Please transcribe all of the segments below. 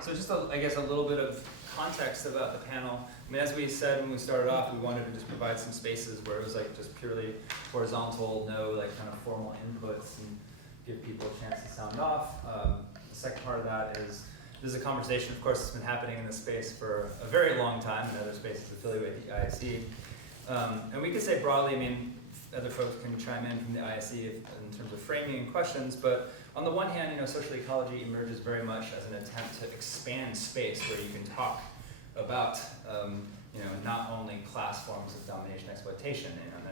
So just, I guess, a little bit of context about the panel. I mean, as we said when we started off, we wanted to just provide some spaces where it was like just purely horizontal, no like kind of formal inputs, and give people a chance to sound off. The second part of that is, this is a conversation, of course, that's been happening in this space for a very long time in other spaces affiliated with the ISE. And we could say broadly, I mean, other folks can chime in from the ISE in terms of framing and questions, but on the one hand, social ecology emerges very much as an attempt to expand space where you can talk about, not only class forms of domination and exploitation in the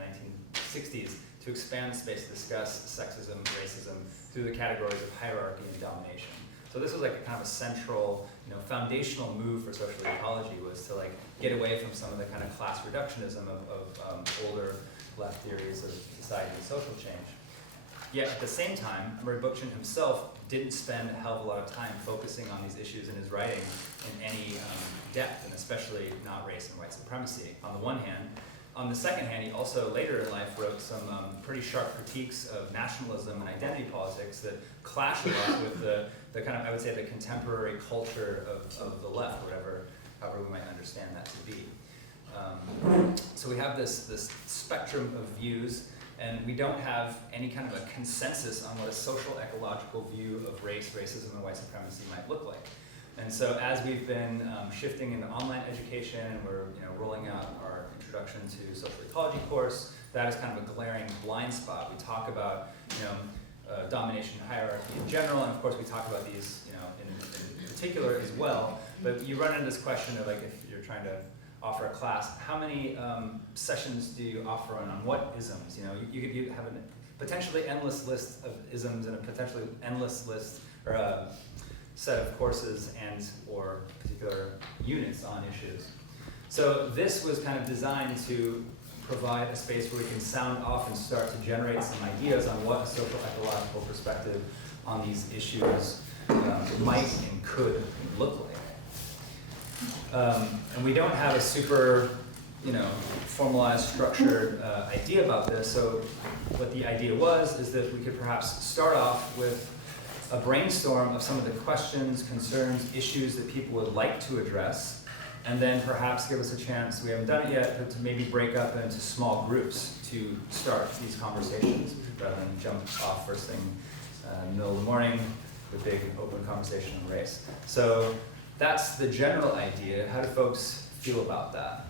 1960s, to expand space to discuss sexism, racism through the categories of hierarchy and domination. So this was like a kind of a central, foundational move for social ecology, was to like get away from some of the kind of class reductionism of older left theories of society and social change. Yet at the same time, Murray Bookchin himself didn't spend a hell of a lot of time focusing on these issues in his writing in any depth, and especially not race and white supremacy, on the one hand. On the second hand, he also later in life wrote some pretty sharp critiques of nationalism and identity politics that clash a lot with the kind of, I would say, the contemporary culture of the left, however we might understand that to be. So we have this spectrum of views, and we don't have any kind of a consensus on what a social ecological view of race, racism, and white supremacy might look like. And so as we've been shifting into online education, and we're rolling out our introduction to social ecology course, that is kind of a glaring blind spot. We talk about domination and hierarchy in general, and of course we talk about these in particular as well, but you run into this question of, like, if you're trying to offer a class, how many sessions do you offer on what isms? You could have a potentially endless list of isms and a potentially endless list, or a set of courses and or particular units on issues. So this was kind of designed to provide a space where we can sound off and start to generate some ideas on what a social ecological perspective on these issues might and could look like. And we don't have a super, formalized, structured idea about this. So what the idea is that we could perhaps start off with a brainstorm of some of the questions, concerns, issues that people would like to address, and then perhaps give us a chance, we haven't done it yet, but to maybe break up into small groups to start these conversations, rather than jump off first thing in the middle of the morning with a big open conversation on race. So that's the general idea. How do folks feel about that?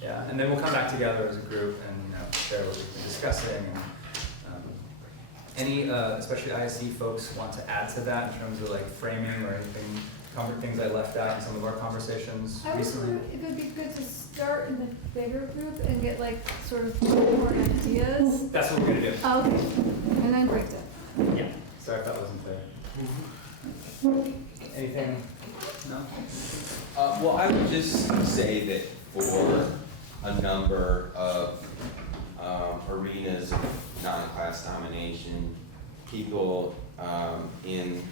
Yeah, and then we'll come back together as a group and share what we've been discussing. And, any, especially ISE folks, want to add to that in terms of like framing or anything, things I left out in some of our conversations recently? It would be good to start in the bigger group and get like sort of more ideas. That's what we're gonna do. Oh, okay, and then break down. Yeah, sorry if that wasn't clear. Anything? No? Well, I would just say that for a number of arenas of non-class domination, people in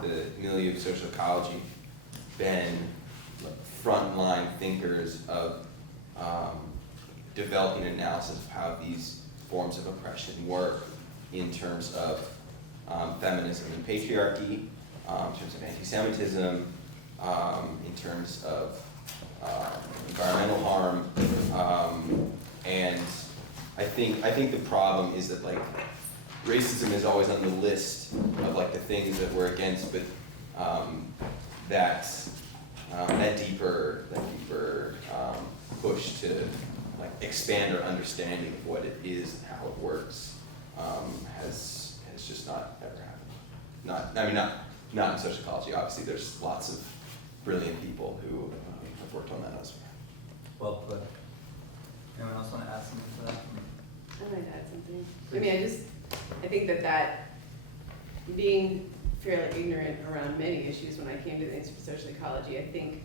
the milieu of social ecology been frontline thinkers of developing analysis of how these forms of oppression work in terms of feminism and patriarchy, in terms of anti-Semitism, in terms of environmental harm, and I think the problem is that like racism is always on the list of like the things that we're against, but that deeper push to like expand our understanding of what it is and how it works has just not ever happened. Not in social ecology. Obviously, there's lots of brilliant people who have worked on that elsewhere. Well put. Anyone else want to add something to that? I might add something. I think that being fairly ignorant around many issues when I came to the Institute for Social Ecology, I think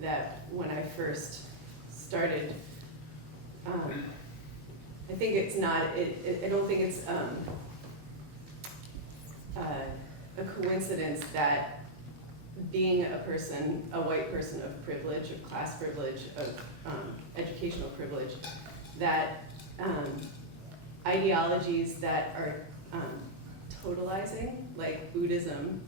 that when I first started, I don't think it's a coincidence that being a white person of privilege, of class privilege, of educational privilege, that ideologies that are totalizing, like Buddhism,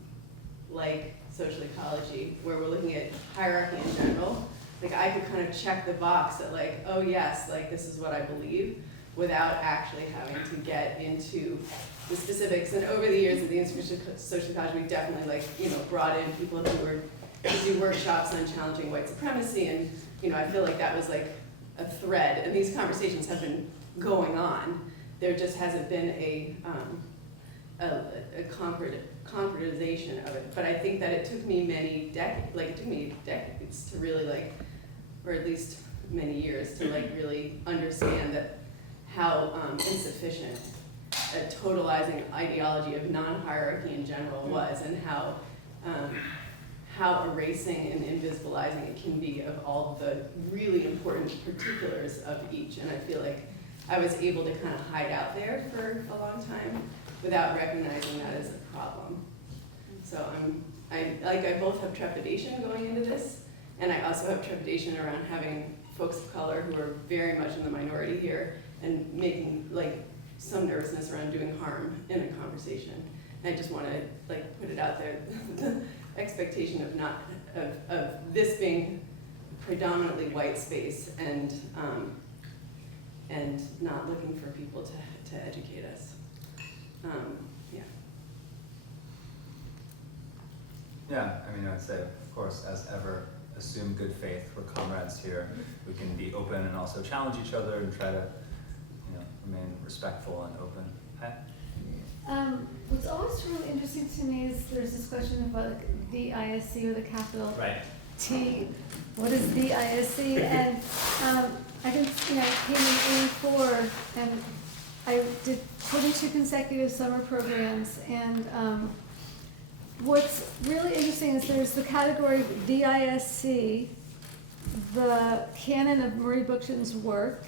like social ecology, where we're looking at hierarchy in general, like I could kind of check the box that like, oh yes, like this is what I believe, without actually having to get into the specifics. And over the years at the Institute of Social Ecology, we definitely like, brought in people who were to do workshops on challenging white supremacy, and I feel like that was like a thread, and these conversations have been going on. There just hasn't been a concretization of it. But I think that it took me decades to really like, or at least many years to like really understand that how insufficient a totalizing ideology of non-hierarchy in general was, and how erasing and invisibilizing it can be of all the really important particulars of each. And I feel like I was able to kind of hide out there for a long time without recognizing that as a problem. So I both have trepidation going into this, and I also have trepidation around having folks of color who are very much in the minority here and making like some nervousness around doing harm in a conversation. And I just want to like put it out there, the expectation of this being predominantly white space and not looking for people to educate us. Yeah, I mean, I'd say, of course, as ever, assume good faith. We're comrades here. We can be open and also challenge each other and try to, remain respectful and open. Hi. What's always really interesting to me is there's this question about like, the ISE or the capital Right. T. What is the ISE? And I can, I came in 84 and I did 22 consecutive summer programs, and what's really interesting is there's the category the ISE, the canon of Murray Bookchin's work,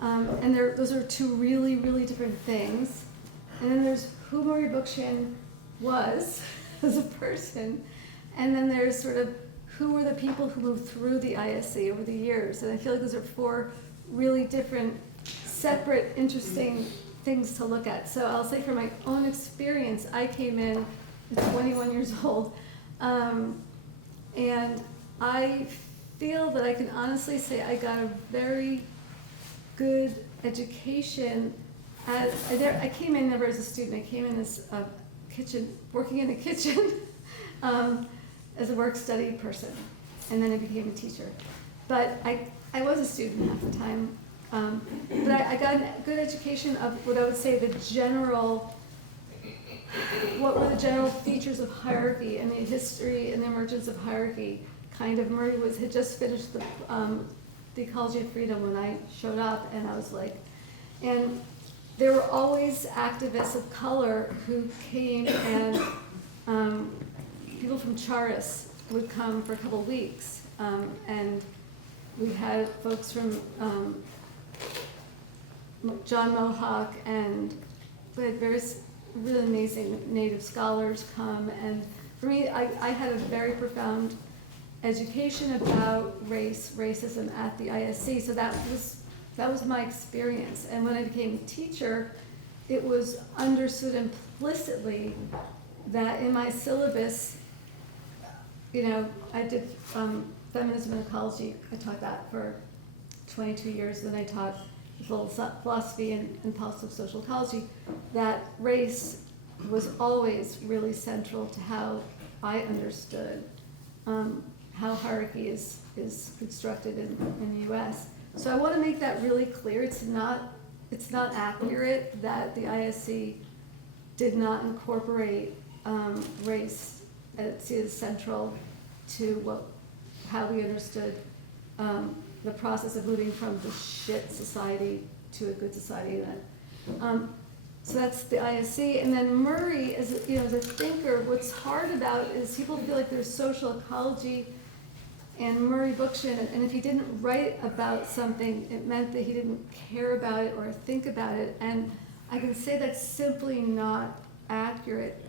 and those are two really, really different things. And then there's who Murray Bookchin was as a person, and then there's sort of who were the people who moved through the ISE over the years. And I feel like those are four really different, separate, interesting things to look at. So I'll say from my own experience, I came in at 21 years old, and I feel that I can honestly say I got a very good education. I came in never as a student. I came in as a working in the kitchen as a work-study person, and then I became a teacher. But I was a student half the time. But I got a good education of what I would say what were the general features of hierarchy and the history and the emergence of hierarchy. Kind of, Murray had just finished the Ecology of Freedom when I showed up, and I was like, and there were always activists of color who came, and people from Charis would come for a couple of weeks, and we had folks from John Mohawk, and we had various really amazing Native scholars come. And for me, I had a very profound education about racism at the ISE, so that was my experience. And when I became a teacher, it was understood implicitly that in my syllabus, I did feminism and ecology. I taught that for 22 years, then I taught philosophy and positive social ecology. That race was always really central to how I understood how hierarchy is constructed in the US. So I want to make that really clear. It's not accurate that the ISE did not incorporate race as central to how we understood the process of moving from the shit society to a good society. So that's the ISE. And then Murray, as a thinker, what's hard about is people feel like there's social ecology and Murray Bookchin, and if he didn't write about something, it meant that he didn't care about it or think about it. And I can say that's simply not accurate.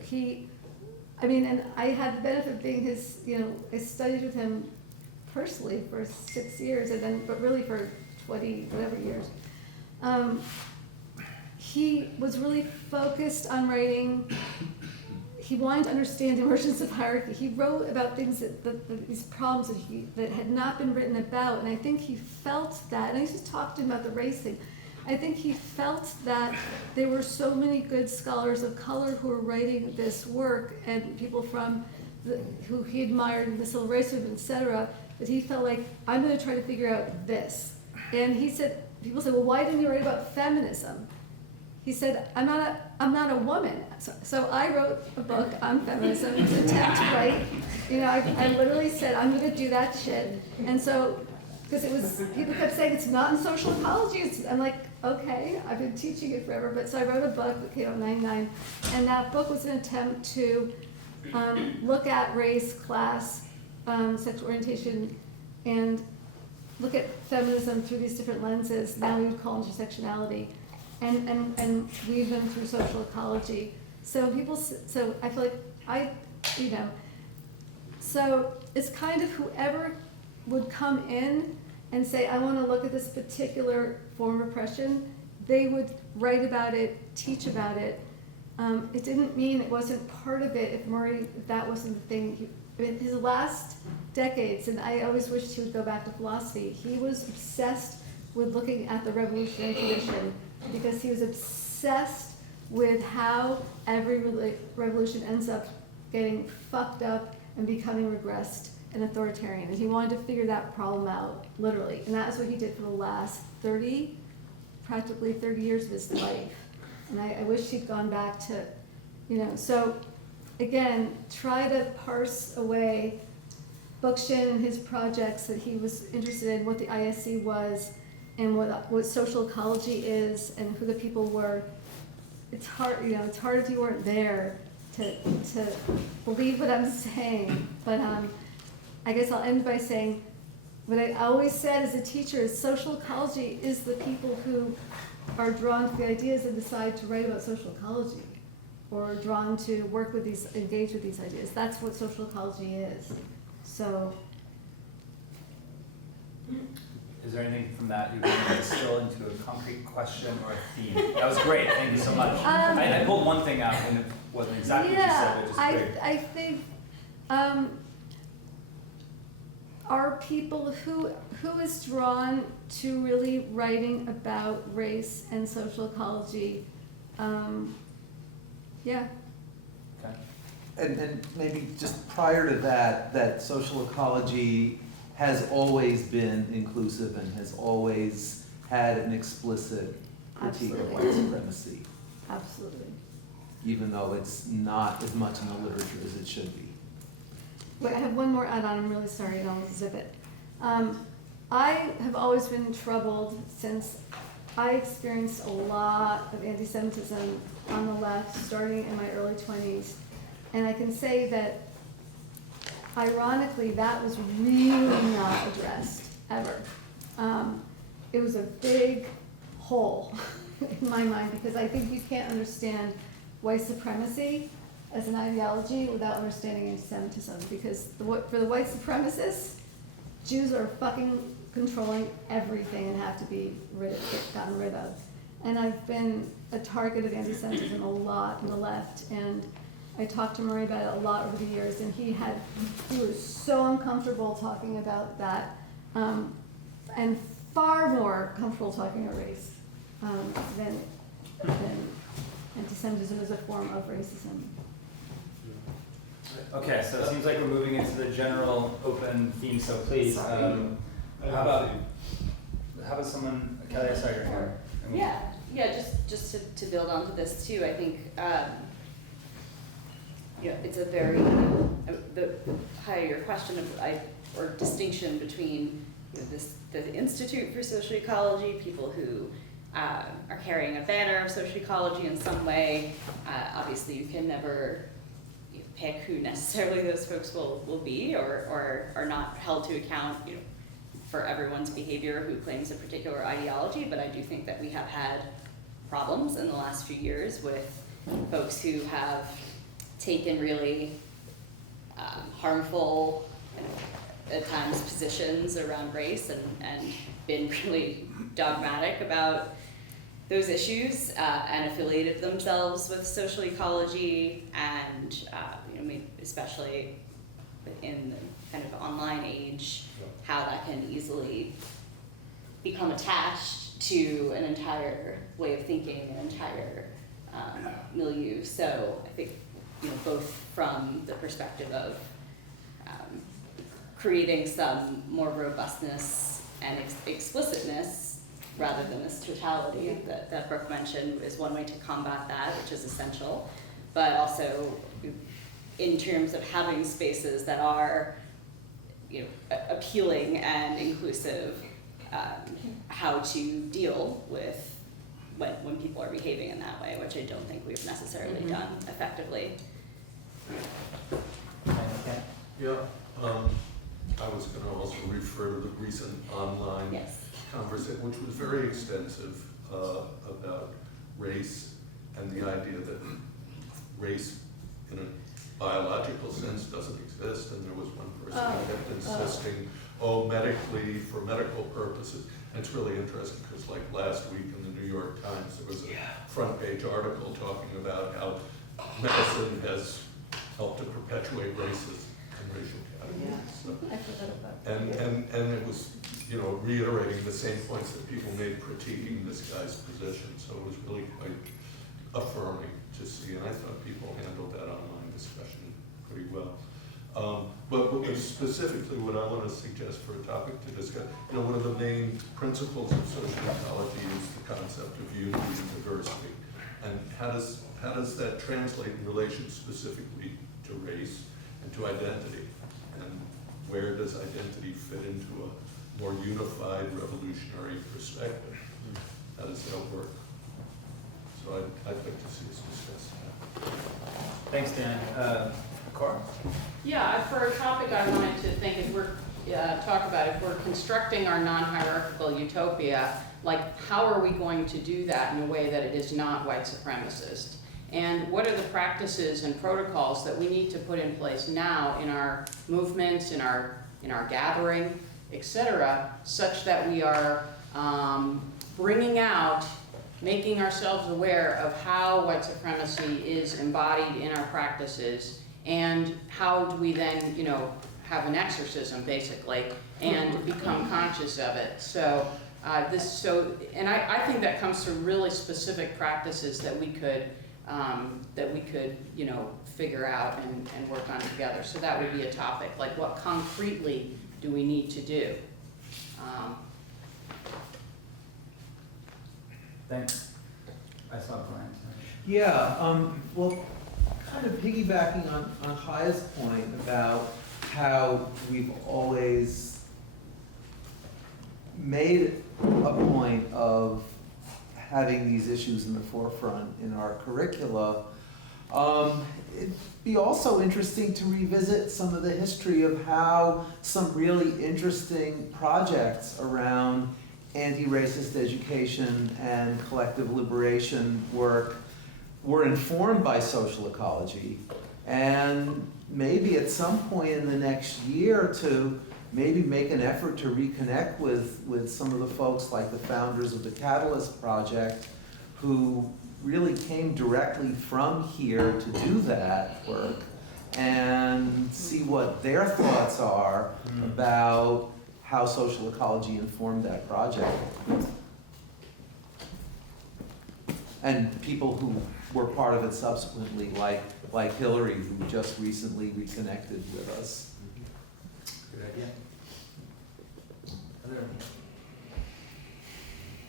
And I had the benefit of being his, I studied with him personally for 6 years, but really for 20 whatever years. He was really focused on writing. he wanted to understand the emergence of hierarchy. He wrote about things these problems that had not been written about, and I think he felt that, and I used to talk to him about the race thing. I think he felt that there were so many good scholars of color who were writing this work, and people who he admired in the civil rights movement, et cetera, that he felt like, I'm gonna try to figure out this. And he said, people said, well, why didn't you write about feminism? He said, I'm not a woman. So I wrote a book on feminism to attempt to write, I literally said, I'm gonna do that shit. And so, because people kept saying it's not in social ecology, I'm like, okay, I've been teaching it forever. But so I wrote a book that came out in '99, and that book was an attempt to look at race, class, sexual orientation, and look at feminism through these different lenses, now we would call intersectionality, and weave them through social ecology. So I feel like so it's kind of whoever would come in and say, I want to look at this particular form of oppression, they would write about it, teach about it. It didn't mean it wasn't part of it if that wasn't the thing. In his last decades, and I always wished he would go back to philosophy, he was obsessed with looking at the revolutionary tradition because he was obsessed with how every revolution ends up getting fucked up and becoming regressed and authoritarian. And he wanted to figure that problem out, literally. And that's what he did for the last practically 30 years of his life. And I wish he'd gone back to, so again, try to parse away Bookchin and his projects that he was interested in, what the ISE was, and what social ecology is, and who the people were. It's hard, it's hard if you weren't there to believe what I'm saying. But I guess I'll end by saying, what I always said as a teacher is social ecology is the people who are drawn to the ideas and decide to write about social ecology, or drawn to engage with these ideas. That's what social ecology is. So. Is there anything from that you want to distill into a concrete question or a theme? That was great, thank you so much. I pulled one thing out and it wasn't exactly what you said, which is great. I think, are people who is drawn to really writing about race and social ecology? Yeah. Okay. And maybe just prior to that social ecology has always been inclusive and has always had an explicit critique of white supremacy. Absolutely. Even though it's not as much in the literature as it should be. Wait, I have one more add-on, I'm really sorry, and I'll zip it. I have always been troubled since I experienced a lot of anti-Semitism on the left, starting in my early 20s. And I can say that, ironically, that was really not addressed, ever. It was a big hole in my mind, because I think you can't understand white supremacy as an ideology without understanding anti-Semitism, because for the white supremacists, Jews are fucking controlling everything and have to be gotten rid of. And I've been a target of anti-Semitism a lot on the left, and I talked to Murray about it a lot over the years, and he was so uncomfortable talking about that, and far more comfortable talking about race than anti-Semitism as a form of racism. Okay, so it seems like we're moving into the general open theme, so please, how about someone, Kelly, sorry, you're here. Yeah, just to build onto this too, I think, it's a very, your question or distinction between the Institute for Social Ecology, people who are carrying a banner of social ecology in some way. Obviously, you can never pick who necessarily those folks will be, or are not held to account, for everyone's behavior who claims a particular ideology. But I do think that we have had problems in the last few years with folks who have taken really harmful, at times, positions around race and been really dogmatic about those issues and affiliated themselves with social ecology, and especially in the kind of online age, how that can easily become attached to an entire way of thinking, an entire milieu. So I think both from the perspective of creating some more robustness and explicitness rather than this totality that Brooke mentioned is one way to combat that, which is essential, but also in terms of having spaces that are appealing and inclusive, how to deal with when people are behaving in that way, which I don't think we've necessarily done effectively. Yeah, I was going to also refer to the recent online Yes. conversation, which was very extensive, about race and the idea that race in a biological sense doesn't exist, and there was one person who kept insisting, medically, for medical purposes. And it's really interesting because like last week in the New York Times, there was a front page article talking about how medicine has helped to perpetuate racism and racial categories. So, I forgot about that. and it was, reiterating the same points that people made critiquing this guy's position. So it was really quite affirming to see, and I thought people handled that online discussion pretty well. But specifically what I want to suggest for a topic to discuss, one of the main principles of social ecology is the concept of unity and diversity. And how does that translate in relation specifically to race and to identity? And where does identity fit into a more unified revolutionary perspective? How does that work? So I'd like to see us discuss that. Thanks, Dan. Cora? Yeah, for a topic I wanted to think, if we're, talk about if we're constructing our non-hierarchical utopia, like how are we going to do that in a way that it is not white supremacist? And what are the practices and protocols that we need to put in place now in our movements, in our gathering, etc., such that we are bringing out, making ourselves aware of how white supremacy is embodied in our practices, and how do we then, have an exorcism basically, and become conscious of it. So and I think that comes through really specific practices that we could, figure out and work on together. So that would be a topic, like what concretely do we need to do? Thanks. I saw Brian. Yeah, well, kind of piggybacking on Chaya's point about how we've always made a point of having these issues in the forefront in our curricula, it'd be also interesting to revisit some of the history of how some really interesting projects around anti-racist education and collective liberation work were informed by social ecology, and maybe at some point in the next year to maybe make an effort to reconnect with some of the folks like the founders of the Catalyst Project, who really came directly from here to do that work, and see what their thoughts are about how social ecology informed that project. And people who were part of it subsequently, like Hillary, who just recently reconnected with us. Good idea.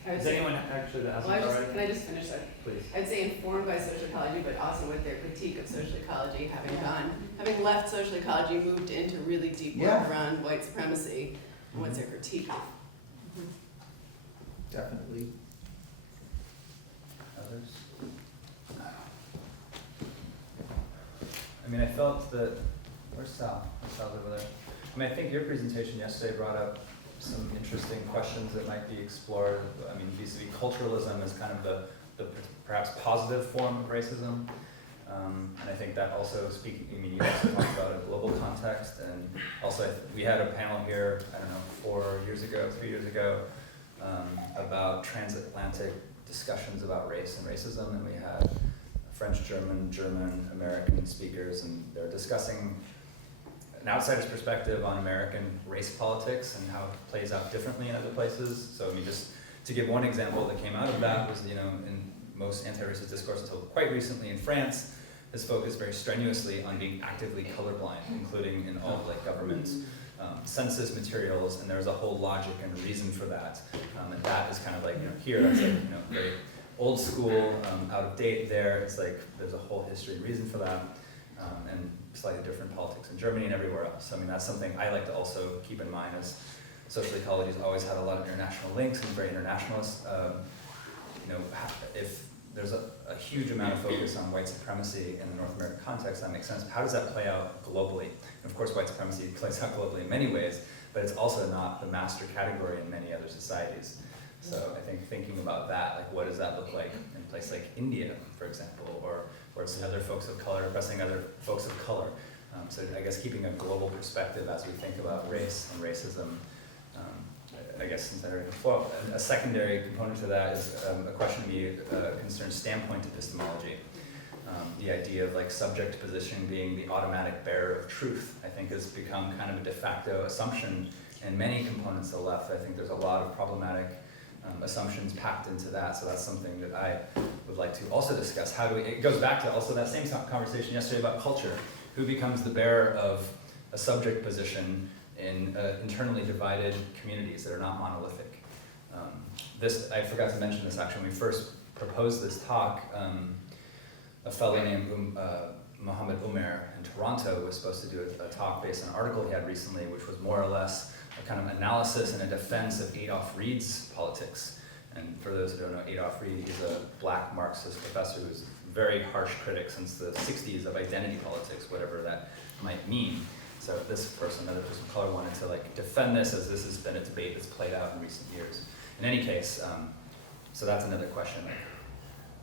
I would Is say, anyone actually that hasn't well, already? can I just finish that? Please. I'd say informed by social ecology, but also with their critique of social ecology, having left social ecology, moved into really deep work Yeah. around white supremacy, and what's their critique of. Definitely. Others? I mean, I felt that, where's Sal? Sal's over there. I mean, I think your presentation yesterday brought up some interesting questions that might be explored. I mean, vis-a-vis culturalism is kind of the perhaps positive form of racism. And I think that also speaking, I mean, you also talked about a global context, and also we had a panel here, I don't know, 3 years ago, about transatlantic discussions about race and racism, and we had French, German, American speakers, and they're discussing an outsider's perspective on American race politics and how it plays out differently in other places. So I mean, just to give one example that came out of that was, in most anti-racist discourse until quite recently in France, has focused very strenuously on being actively colorblind, including in all like government census materials, and there's a whole logic and reason for that. And that is kind of like, here that's like, very old school, out of date there. It's like there's a whole history and reason for that, and slightly different politics in Germany and everywhere else. I mean, that's something I like to also keep in mind, as social ecology has always had a lot of international links and very internationalist. If there's a huge amount of focus on white supremacy in the North American context, that makes sense. But how does that play out globally? And of course, white supremacy plays out globally in many ways, but it's also not the master category in many other societies. So I think thinking about that, like what does that look like in a place like India, for example, or where it's other folks of color oppressing other folks of color. So I guess keeping a global perspective as we think about race and racism. I guess well, a secondary component to that is a question to me concerns standpoint epistemology. The idea of like subject position being the automatic bearer of truth, I think, has become kind of a de facto assumption in many components of the left. I think there's a lot of problematic assumptions packed into that, so that's something that I would like to also discuss. It goes back to also that same conversation yesterday about culture. Who becomes the bearer of a subject position in internally divided communities that are not monolithic? I forgot to mention this actually when we first proposed this talk. A fellow named Mohammed Umer in Toronto was supposed to do a talk based on an article he had recently, which was more or less a kind of analysis and a defense of Adolf Reed's politics. And for those who don't know Adolf Reed, he's a black Marxist professor who's a very harsh critic since the 60s of identity politics, whatever that might mean. So this person, another person of color, wanted to like defend this, as this has been a debate that's played out in recent years. In any case, so that's another question, like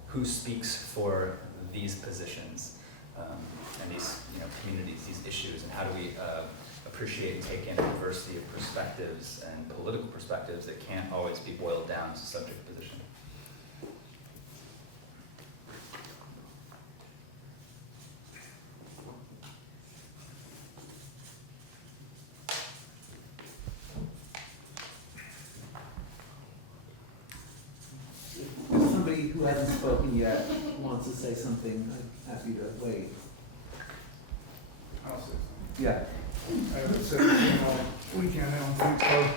who speaks for these positions and these communities, these issues, and how do we appreciate and take in a diversity of perspectives and political perspectives that can't always be boiled down to subject position. If somebody who hasn't spoken yet wants to say something, I'm happy to wait. I'll say something. Yeah. I haven't said anything all weekend, I don't think so.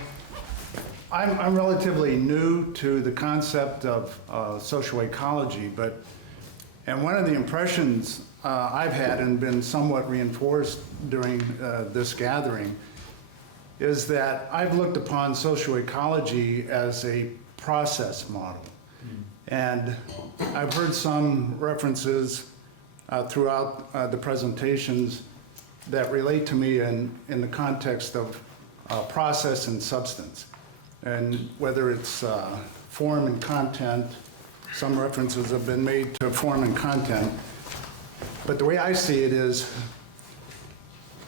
I'm relatively new to the concept of social ecology, and one of the impressions I've had and been somewhat reinforced during this gathering is that I've looked upon social ecology as a process model. And I've heard some references throughout the presentations that relate to me in the context of process and substance. And whether it's form and content, some references have been made to form and content. But the way I see it is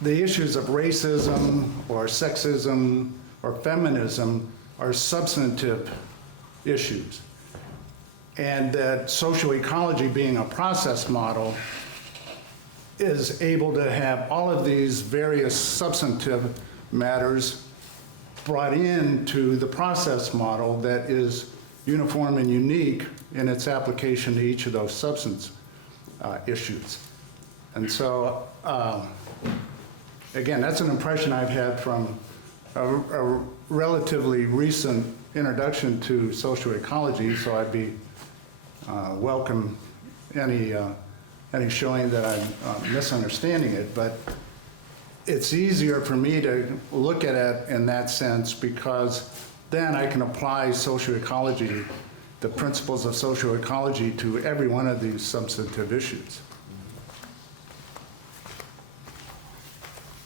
the issues of racism or sexism or feminism are substantive issues. And that social ecology, being a process model, is able to have all of these various substantive matters brought into the process model that is uniform and unique in its application to each of those substance issues. And so, again, that's an impression I've had from a relatively recent introduction to social ecology, so I'd be welcome any showing that I'm misunderstanding it, but it's easier for me to look at it in that sense because then I can apply social ecology, the principles of social ecology, to every one of these substantive issues.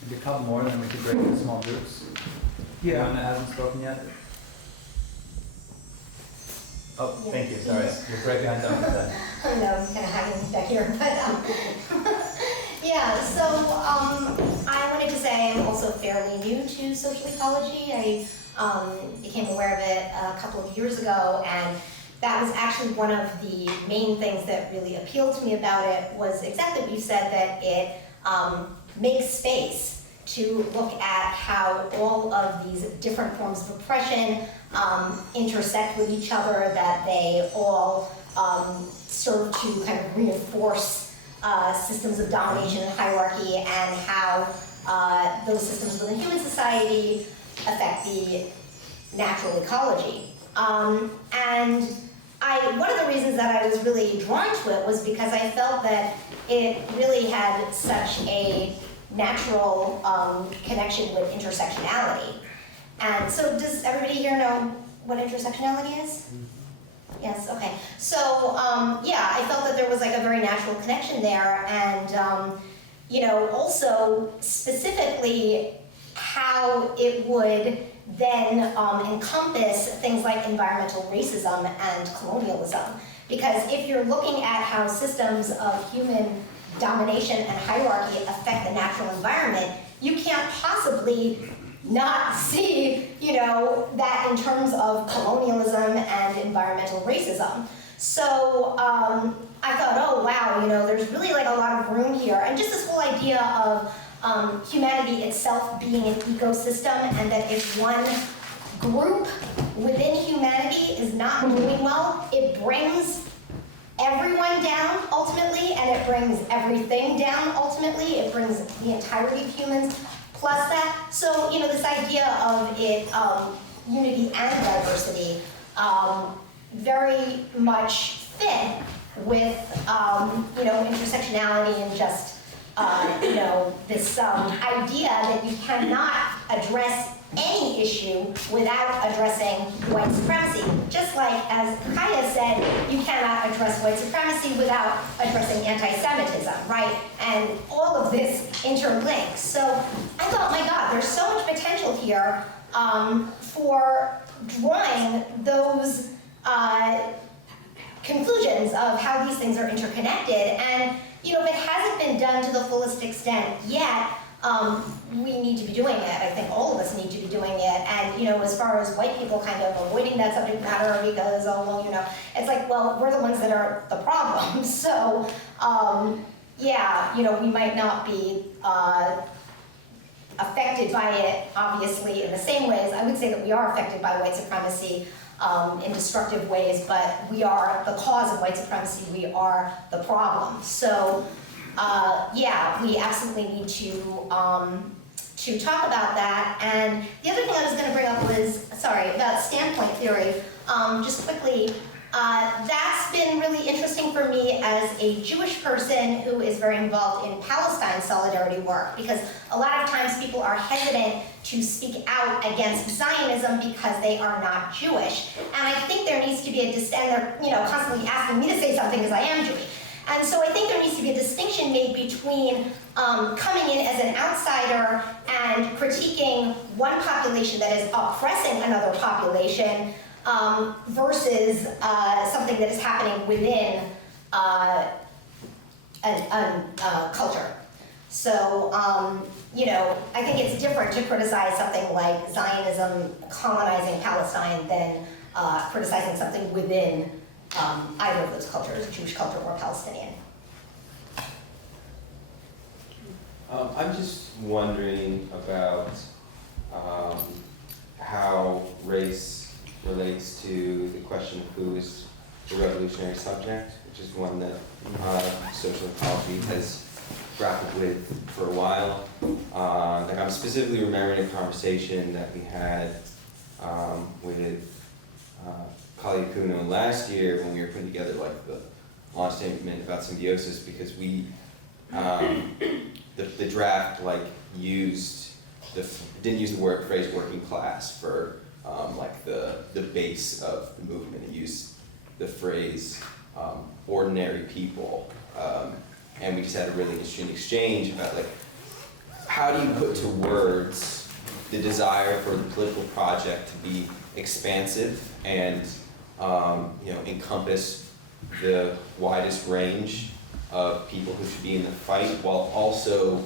Maybe a couple more, and then we could break into small groups. Yeah. Anyone that hasn't spoken yet? Oh, thank you, sorry. You're right behind Dr. I know, I'm kind of hiding back here, but yeah, so I wanted to say I'm also fairly new to social ecology. I became aware of it a couple of years ago, and that was actually one of the main things that really appealed to me about it, was exactly what you said, that it makes space to look at how all of these different forms of oppression intersect with each other, that they all serve to kind of reinforce systems of domination and hierarchy, and how those systems within human society affect the natural ecology. And one of the reasons that I was really drawn to it was because I felt that it really had such a natural connection with intersectionality. And so does everybody here know what intersectionality is? Yes, okay. So, yeah, I felt that there was like a very natural connection there, and, you know, also specifically how it would then encompass things like environmental racism and colonialism. Because if you're looking at how systems of human domination and hierarchy affect the natural environment, you can't possibly not see, you know, that in terms of colonialism and environmental racism. So I thought, oh wow, you know, there's really like a lot of room here. And just this whole idea of humanity itself being an ecosystem, and that if one group within humanity is not doing well, it brings everyone down ultimately, and it brings everything down ultimately. It brings the entirety of humans plus that. So, you know, this idea of it, unity and diversity, very much fit with, you know, intersectionality and just, you know, this idea that you cannot address any issue without addressing white supremacy. Just like, as Kaya said, you cannot address white supremacy without addressing anti-Semitism, right? And all of this interlinks. So I thought, my God, there's so much potential here for drawing those conclusions of how these things are interconnected. And, you know, if it hasn't been done to the fullest extent yet, we need to be doing it. I think all of us need to be doing it. And, you know, as far as white people kind of avoiding that subject matter because, oh, well, you know, it's like, well, we're the ones that are the problem. So, yeah, you know, we might not be affected by it, obviously, in the same ways. I would say that we are affected by white supremacy in destructive ways, but we are the cause of white supremacy. We are the problem. So, yeah, we absolutely need to talk about that. And the other thing I was going to bring up was, sorry, about standpoint theory. Just quickly, that's been really interesting for me as a Jewish person who is very involved in Palestine solidarity work, because a lot of times people are hesitant to speak out against Zionism because they are not Jewish. And I think there needs to be and they're, you know, constantly asking me to say something because I am Jewish. And so I think there needs to be a distinction made between coming in as an outsider and critiquing one population that is oppressing another population versus something that is happening within a culture. So, you know, I think it's different to criticize something like Zionism colonizing Palestine than criticizing something within either of those cultures, Jewish culture or Palestinian. I'm just wondering about how race relates to the question of who is the revolutionary subject, which is one that social ecology has grappled with for a while. Like I'm specifically remembering a conversation that we had with Kali Kuno last year when we were putting together like the launch statement about symbiosis, because we the draft like didn't use the phrase working class for like the base of the movement. It used the phrase ordinary people, and we just had a really interesting exchange about like how do you put to words the desire for the political project to be expansive and you know, encompass the widest range of people who should be in the fight, while also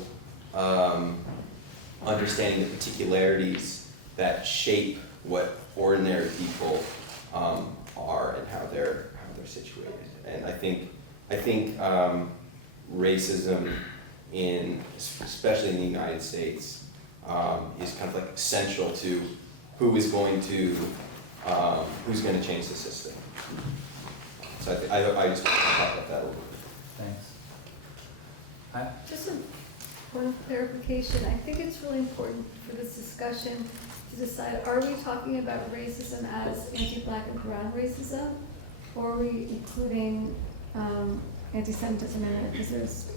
understanding the particularities that shape what ordinary people are and how they're situated. And I think racism especially in the United States, is kind of like essential to who's going to change the system. So I just want to talk about that a little bit. Thanks. Just a point of clarification, I think it's really important for this discussion to decide, are we talking about racism as anti-Black and brown racism? Or are we including anti-Semitism in it? Because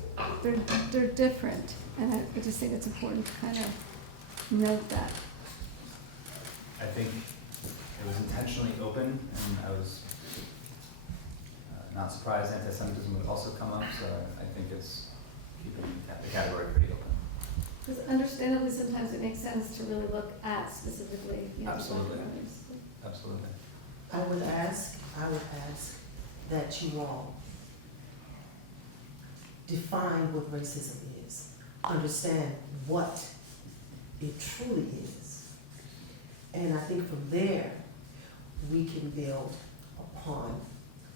they're different, and I just think it's important to kind of note that. I think it was intentionally open, and I was not surprised anti-Semitism would also come up, so I think it's keeping the category pretty open. Because understandably, sometimes it makes sense to really look at specifically, you know, Absolutely. Black and brown. Absolutely. I would ask that you all define what racism is, understand what it truly is. And I think from there, we can build upon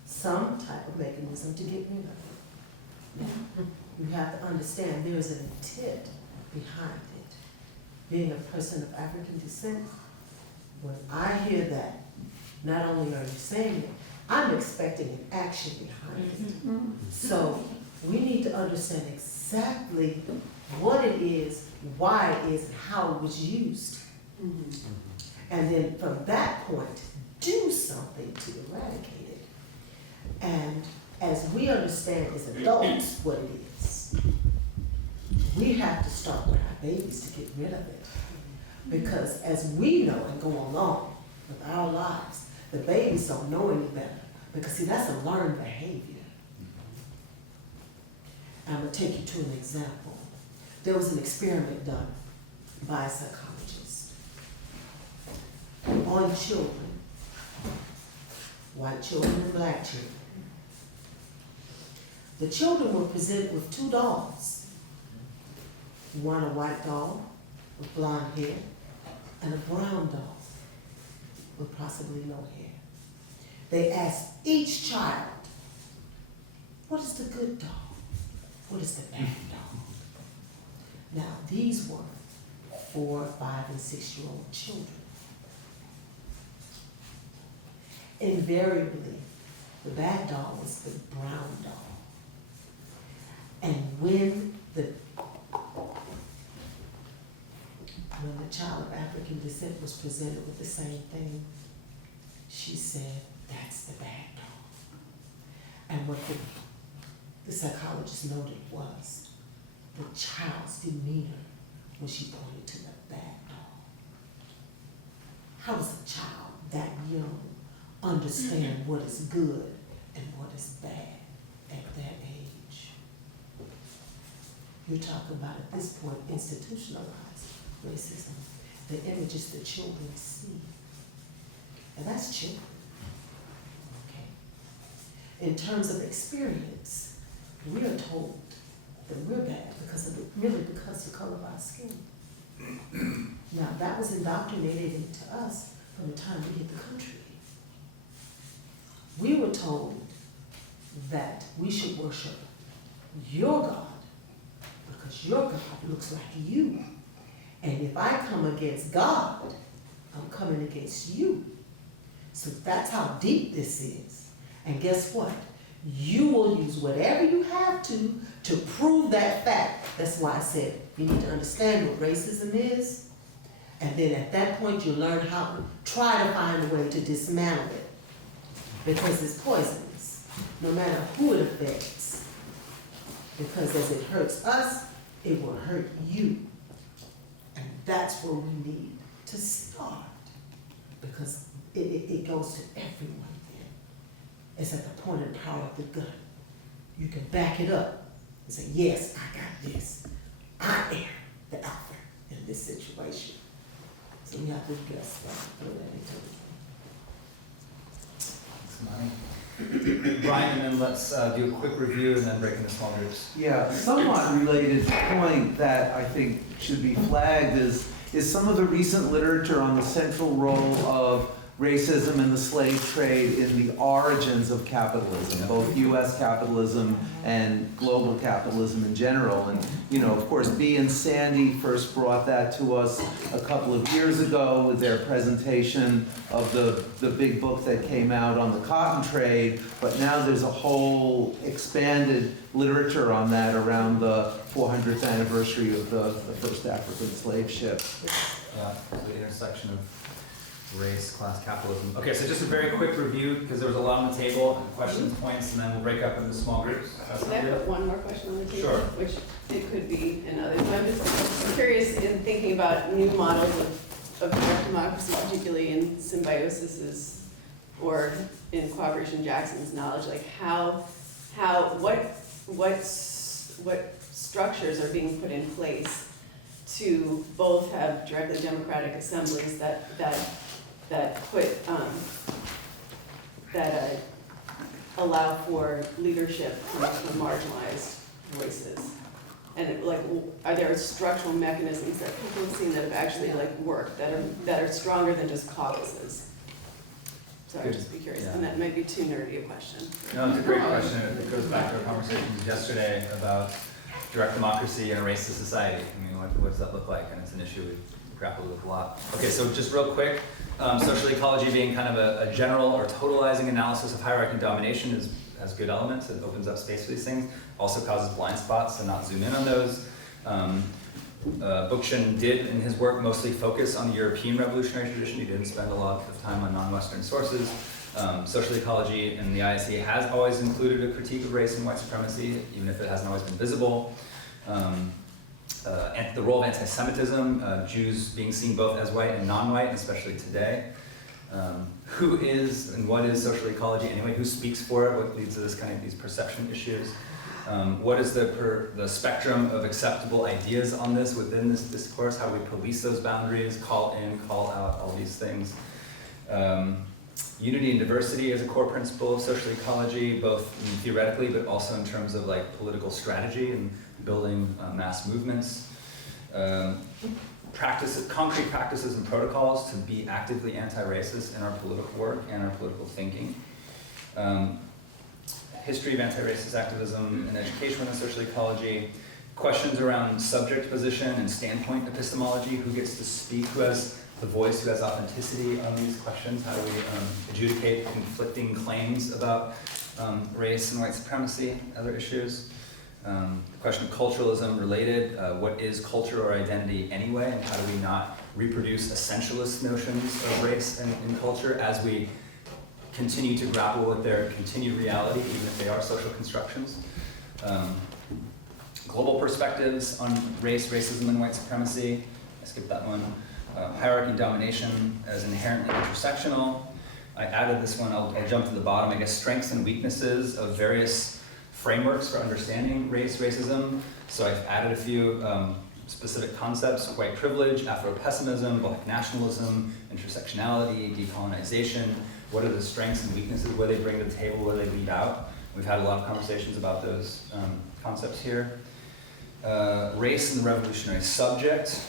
some type of mechanism to get rid of it. Now, you have to understand there is an intent behind it. Being a person of African descent, when I hear that, not only are you saying it, I'm expecting an action behind it. Mm-hmm. So we need to understand exactly what it is, why it is, and how it was used. And then from that point, do something to eradicate it. And as we understand as adults what it is, we have to start with our babies to get rid of it. Because as we know and go along with our lives, the babies don't know any better. Because see, that's a learned behavior. I'm gonna take you to an example. There was an experiment done by a psychologist on children, white children and black children. The children were presented with two dolls. One a white doll with blonde hair and a brown doll with possibly no hair. They asked each child, what is the good doll? What is the bad doll? Now, these were 4, 5, and 6-year-old children. Invariably, the bad doll was the brown doll. And when the child of African descent was presented with the same thing, she said, that's the bad doll. And what the psychologist noted was the child's demeanor when she pointed to the bad doll. How does a child that young understand what is good and what is bad at that age? You're talking about, at this point, institutionalized racism, the images the children see. And that's children, okay? In terms of experience, we are told that we're bad because of the color of our skin. Now, that was indoctrinated into us from the time we hit the country. We were told that we should worship your God because your God looks like you. And if I come against God, I'm coming against you. So that's how deep this is. And guess what? You will use whatever you have to prove that fact. That's why I said you need to understand what racism is. And then at that point, you learn how to try to find a way to dismantle it. Because it's poisonous, no matter who it affects. Because as it hurts us, it will hurt you. And that's where we need to start. Because it goes to everyone then. It's at the point of the power of the gun. You can back it up and say, yes, I got this. I am the alpha in this situation. So we have to address that. Throw that into it. Thanks, Monty. Brian, and then let's do a quick review and then break into small groups. Yeah, somewhat related point that I think should be flagged is some of the recent literature on the central role of racism and the slave trade in the origins of capitalism, both US capitalism and global capitalism in general. And, you know, of course, Bea and Sandy first brought that to us a couple of years ago with their presentation of the big book that came out on the cotton trade, but now there's a whole expanded literature on that around the 400th anniversary of the first African slave ship. Yeah, the intersection of race, class, capitalism. Okay, so just a very quick review, because there was a lot on the table, questions, points, and then we'll break up into small groups. Can I put one more question on the table? Sure. Which it could be another. So I'm just curious in thinking about new models of direct democracy, particularly in Symbiosis's or in Cooperation Jackson's knowledge, like what structures are being put in place to both have directly democratic assemblies that put allow for leadership from marginalized voices, and are there structural mechanisms that people have seen that have actually worked that are stronger than just caucuses? So I'd just be curious, and that might be too nerdy a question. No, it's a great question. It goes back to our conversations yesterday about direct democracy in a racist society. I mean, what does that look like? And it's an issue we grapple with a lot. Okay, so just real quick, social ecology being kind of a general or totalizing analysis of hierarchy and domination has good elements. It opens up space for these things. Also causes blind spots to not zoom in on those. Bookchin did, in his work, mostly focus on the European revolutionary tradition. He didn't spend a lot of time on non-Western sources. Social ecology in the ISE has always included a critique of race and white supremacy, even if it hasn't always been visible. And the role of anti-Semitism, Jews being seen both as white and non-white, especially today. Who is and what is social ecology anyway? Who speaks for it? What leads to this kind of these perception issues? What is the spectrum of acceptable ideas on this within this discourse? How we police those boundaries, call in, call out, all these things. Unity and diversity is a core principle of social ecology, both theoretically, but also in terms of political strategy and building mass movements. Concrete practices and protocols to be actively anti-racist in our political work and our political thinking. History of anti-racist activism in education within social ecology. Questions around subject position and standpoint epistemology. Who gets to speak? Who has the voice? Who has authenticity on these questions? How do we adjudicate conflicting claims about race and white supremacy, other issues? The question of culturalism related. What is culture or identity anyway? And how do we not reproduce essentialist notions of race and culture as we continue to grapple with their continued reality, even if they are social constructions. Global perspectives on race, racism, and white supremacy. I skipped that one. Hierarchy and domination as inherently intersectional. I added this one, I'll jump to the bottom, I guess strengths and weaknesses of various frameworks for understanding race, racism. So I've added a few specific concepts: white privilege, Afro-pessimism, black nationalism, intersectionality, decolonization. What are the strengths and weaknesses? What do they bring to the table? What do they leave out? We've had a lot of conversations about those concepts here. Race and the revolutionary subject.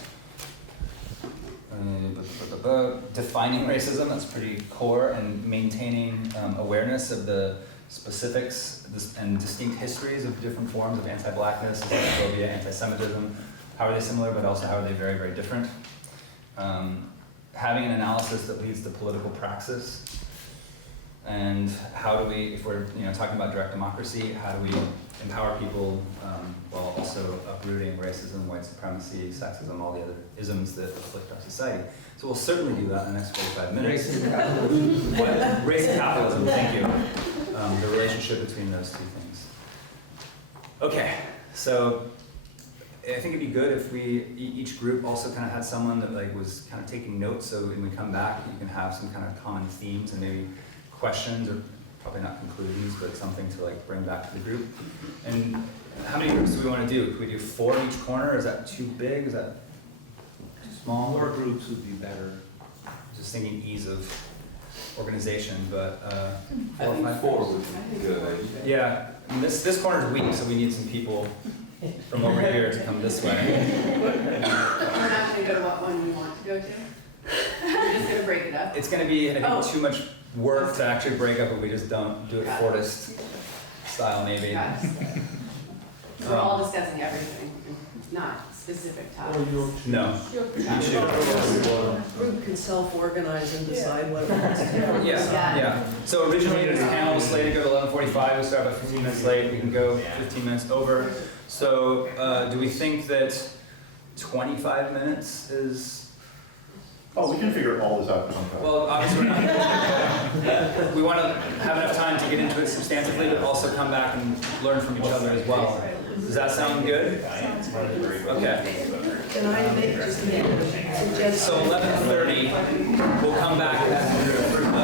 Defining racism, that's pretty core, and maintaining awareness of the specifics and distinct histories of different forms of anti-blackness, Islamophobia, anti-Semitism. How are they similar, but also how are they very, very different? Having an analysis that leads to political praxis. And how do we, if we're talking about direct democracy, how do we empower people while also uprooting racism, white supremacy, sexism, all the other isms that afflict our society? So we'll certainly do that in the next 45 minutes. Race and capitalism. What? Race and capitalism, thank you. The relationship between those two things. Okay, so I think it'd be good if each group also kind of had someone that was kind of taking notes, so when we come back, you can have some kind of common themes and maybe questions, or probably not conclusions, but something to bring back to the group. And how many groups do we want to do? Could we do 4 in each corner? Is that too big? Is that too small? More groups would be better. Just thinking ease of organization, but 4 or 5 4 groups. would be good. Yeah, I mean, this corner's weak, so we need some people from over here to come this way. We're not going to go to what one we want to go to? We're just gonna break it up. It's gonna be, I Oh. think, too much work to actually break up if we just don't do it Fortis style maybe. Got it. We're all discussing everything, not specific topics. No. Group can self-organize and decide what it wants to do. Yeah, yeah. So originally the panel was slated to go to 11:45, we start about 15 minutes late, we can go 15 minutes over. So do we think that 25 minutes is, Oh, we can figure all this out sometime. well, obviously we're not, we want to have enough time to get into it substantively, but also come back and learn from each other as well. Does that sound good? Okay. Can I make just a suggestion? So 11:30, we'll come back.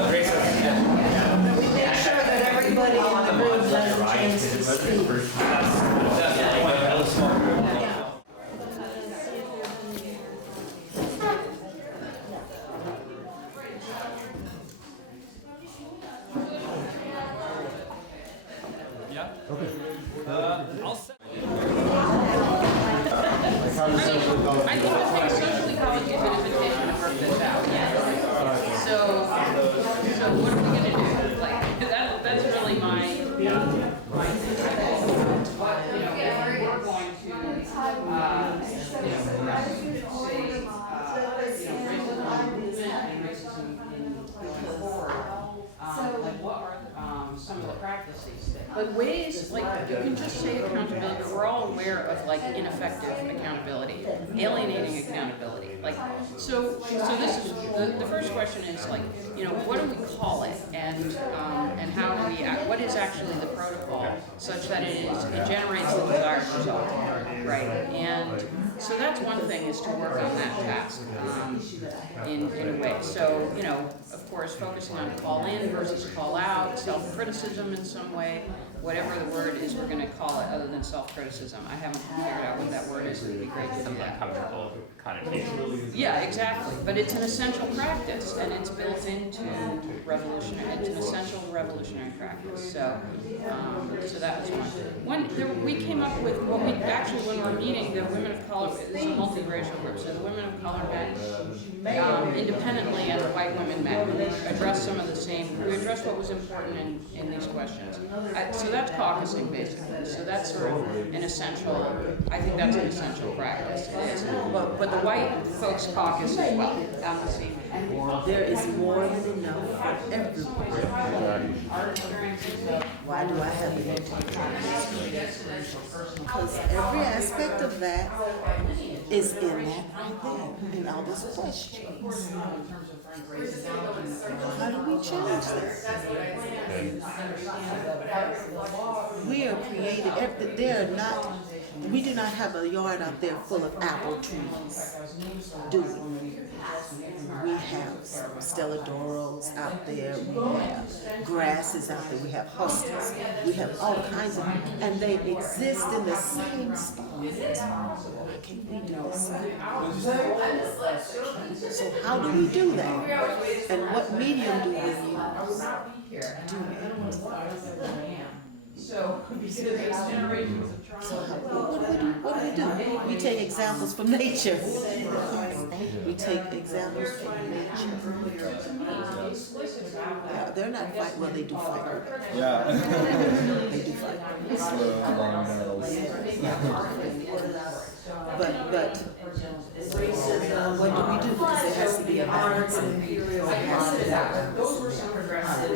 Grace, yeah. We make sure that everybody in the room has a chance to speak. Definitely, want to have a small group. Yeah? Okay. I'll set. I think the thing socially ecology is an invitation to work this out, yes. So what are we gonna do? Like, that's really my thing. You know, if we're going to, say, racism movement and racism in going forward, like what are some of the practices that, like ways, like you can just say accountability, we're all aware of like ineffective accountability, alienating accountability, like, so this is, the first question is like, you know, what do we call it, and how do we act, what is actually the protocol such that it generates the desired result, right? And so that's one thing, is to work on that task in a way. So, you know, of course, focusing on call in versus call out, self-criticism in some way, whatever the word is we're going to call it other than self-criticism. I haven't figured out what that word is. It would be great to do that. Yeah, exactly. But it's an essential practice, and it's built into revolutionary. It's an essential revolutionary practice. So, so that was one. We came up with what we actually, when we were meeting, the women of color. This is a multiracial group, so the women of color met independently, and the white women met. And we addressed some of the same. We addressed what was important in these questions. So that's caucusing, basically. So that's sort of an essential. I think that's an essential practice. It is. But the white folks caucus as well on the same. There is more than enough for everyone. Why do I have it? Because every aspect of that is in that right there, in all those questions. How do we change that? We are created, we do not have a yard out there full of apple trees, do we? We have stelladoros out there, we have grasses out there, we have hostas, we have all kinds of, and they exist in the same spot. Why can't we do the same? So how do we do that? And what medium do we use to do that? So, What do we do? We take examples from nature. We take examples from nature. Yeah, they're not fight. Well, they do fight. Yeah. They do fight. But what do we do? Because there has to be a balance.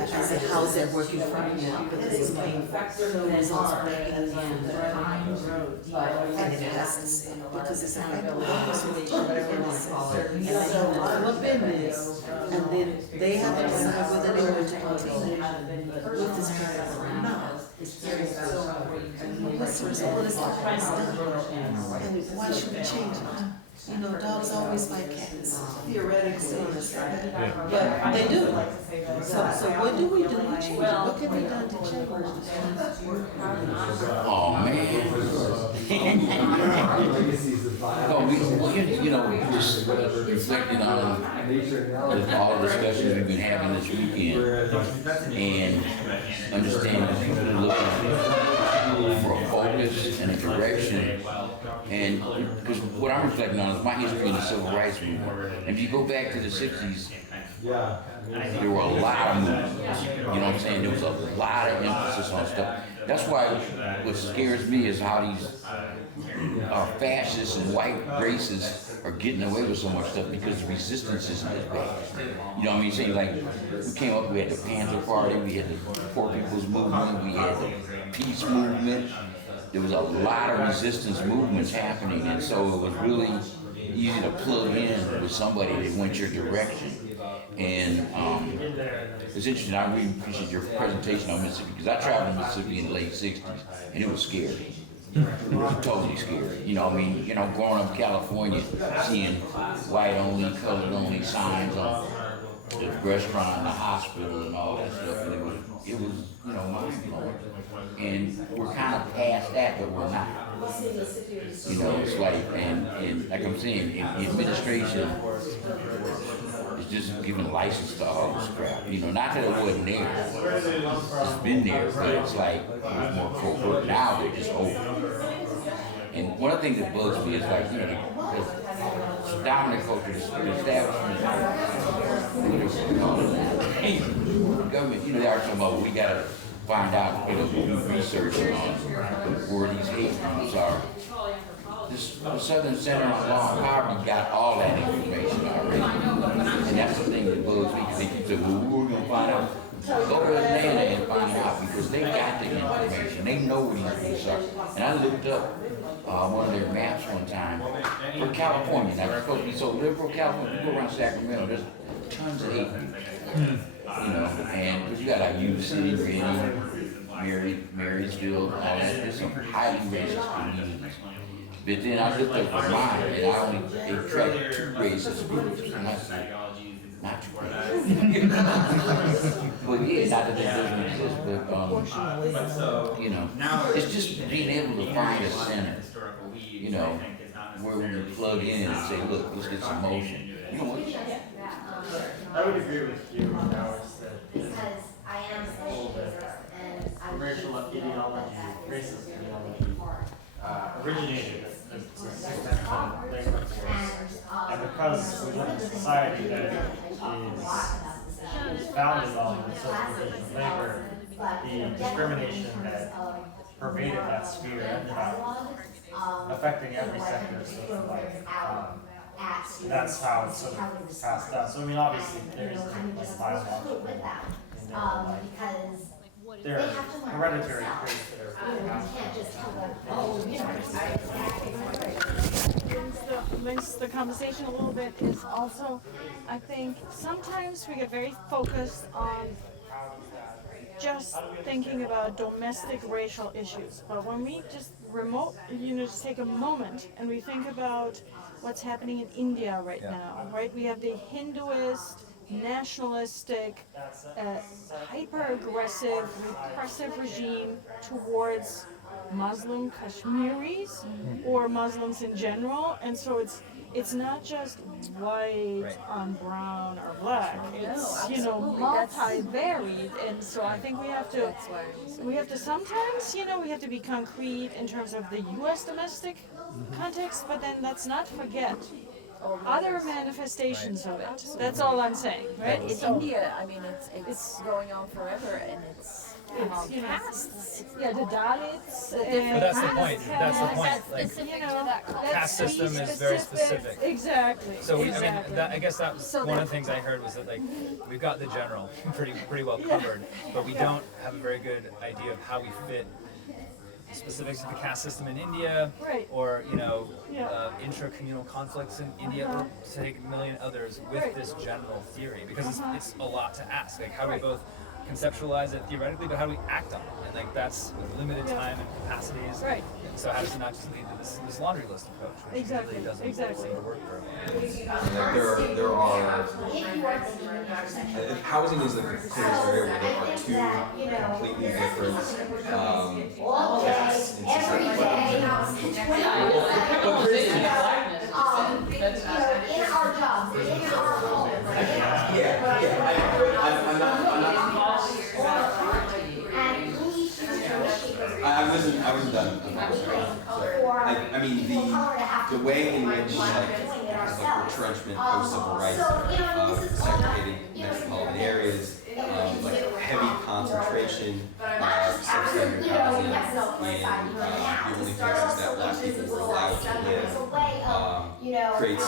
I said, how's that working for you now? Because it's painful. The results are making it. And it has to stay because it's affecting others who are talking and they come up in this, and then they have to decide whether they want to continue with this program or not. What's the result of this? And why should we change it? You know, dogs always fight cats. Theoretically, but they do. So what do we do to change it? What can be done to change it? Oh, man. Just reflecting on all the discussions we've been having this weekend and understanding people looking for a focus and a direction And because what I'm reflecting on is my history in the civil rights movement. And if you go back to the 60s, there were a lot of movements. You know what I'm saying? There was a lot of emphasis on stuff. That's why what scares me is how these fascists and white racists are getting away with so much stuff because the resistance isn't as bad. You know what I mean? Saying like we came up, we had the Panther Party, we had the Poor People's Movement, we had the Peace Movement. There was a lot of resistance movements happening, and so it was really easy to plug in with somebody that went your direction. And it's interesting, I really appreciate your presentation on Mississippi, because I traveled to Mississippi in the late 60s, and it was scary. It was totally scary. You know, I mean, you know, growing up in California, seeing white only, colored only signs on the restaurant, the hospital, and all that stuff, and it was, you know, mind blowing. And we're kind of past that, but we're not. You know, it's like, and like I'm saying, administration is just giving license to all this crap. You know, not that it wasn't there. It's been there, but it's like, it was more covert. Now they're just open. And one of the things that bugs me is like, you know, the dominant culture, the establishment, the government, you know, they are talking about, we gotta find out, you know, do research on where these hate groups are. The Southern Center on Law and Poverty got all that information already. And that's the thing that bugs me, because they keep saying, well, we're gonna find out. Go to Atlanta and find out, because they got the information. They know where these groups are. And I looked up one of their maps one time for California. Now, they're supposed to be so liberal, California. You go around Sacramento, there's tons of hate groups. You know, and because you got like U City, Reading, Marysville, all that. There's some highly racist communities. But then I looked up for mine, and I only tracked 2 racist groups, and I said, not 2 racist. But yeah, not that that doesn't exist, but you know, it's just being able to find a center, you know, where we can plug in and say, look, let's get some motion. You know what? I would agree with you, Howard, that Because I am a and racial ideology, racist ideology, originated the system of labor force. And because we live in a society that is founded on the socialization of labor, the discrimination that pervaded that sphere ended up affecting every sector of social life. That's how it's sort of passed down. So I mean, obviously there is like biological in there, like there are hereditary traits that are links the conversation a little bit is also, I think sometimes we get very focused on just thinking about domestic racial issues, but when we just just take a moment and we think about what's happening in India right now, right? We have the Hinduist, nationalistic, hyper-aggressive, repressive regime towards Muslim Kashmiris or Muslims in general, and so it's not just white on brown or black. It's multi-varied, and so I think we have to sometimes we have to be concrete in terms of the U.S. domestic context, but then let's not forget other manifestations of it. That's all I'm saying, right? In India, I mean, it's going on forever, and it's castes. The Dalits. But that's the point. That's the point. Like, caste system is very specific. Exactly. So I guess that was one of the things I heard was that like we've got the general pretty well covered, but we don't have a very good idea of how we fit specifics of the caste system in India, or intra-communal conflicts in India, or to take a million others with this general theory, because it's a lot to ask. Like, how do we both conceptualize it theoretically, but how do we act on it? And like that's with limited time and capacities. Right. And so how does it not just lead to this laundry list approach, which really doesn't seem to work for Like there are housing is the clearest area where there are 2 completely different castes in society. in our jobs, in our homes. I'm not. I wasn't done. I I mean, the way in which like retrenchment post-civil rights of segregated metropolitan areas, like heavy concentration of substandard housing, and the only places that black people were allowed to live, creates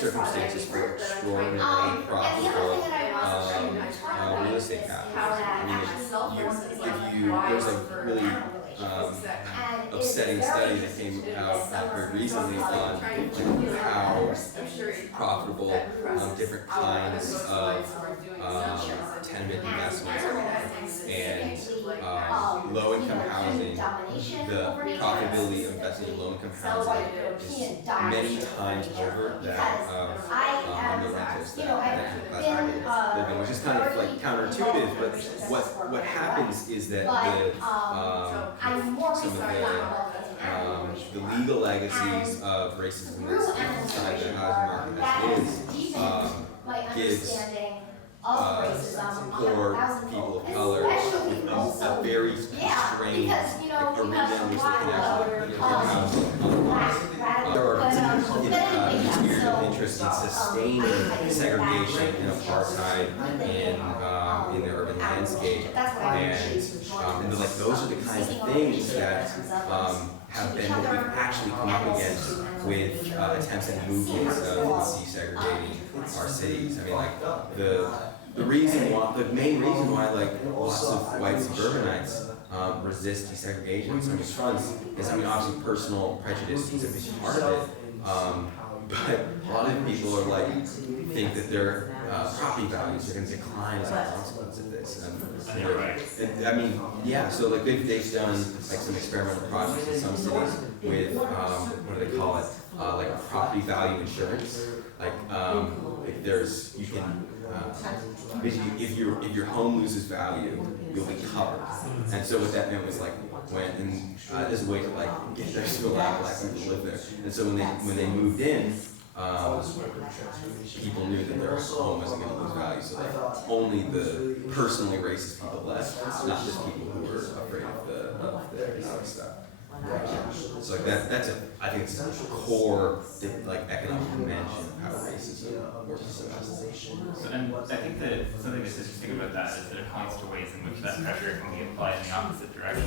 circumstances for extraordinarily profitable real estate capital. I mean, there's a really upsetting study that came out very recently on how profitable different kinds of tenement investments are. And low-income housing, the profitability of investing in low-income housing is many times over that of the rentals that class people live in, which is kind of like counterintuitive. But what happens is that some of the legal legacies of racism that's inside the housing market as is gives poor people of color a very constrained arena in which they can actually get housing. There are institutional interests in sustaining segregation and apartheid in the urban landscape, and like those are the kinds of things that have been what we've actually come up against with attempts and movements of desegregating our cities. I mean, like the main reason why like lots of white suburbanites resist desegregation on so many fronts is, I mean, obviously personal prejudice is a big part of it, but a lot of people are like think that their property values are going to decline as a consequence of this. I mean, yeah. So like they've done like some experimental projects in some cities with what do they call it? Like property value insurance. Like if you can. Basically, if your home loses value, you'll be covered. And so what that meant was like there's a way to like get there to allow black people to live there. And so when they moved in, people knew that their home wasn't going to lose value. So like only the personally racist people left, not just people who were afraid of the economic stuff. So like I think it's a core like economic dimension of how racism works. And I think that something that's interesting about that is that it points to ways in which that pressure can be applied in the opposite direction.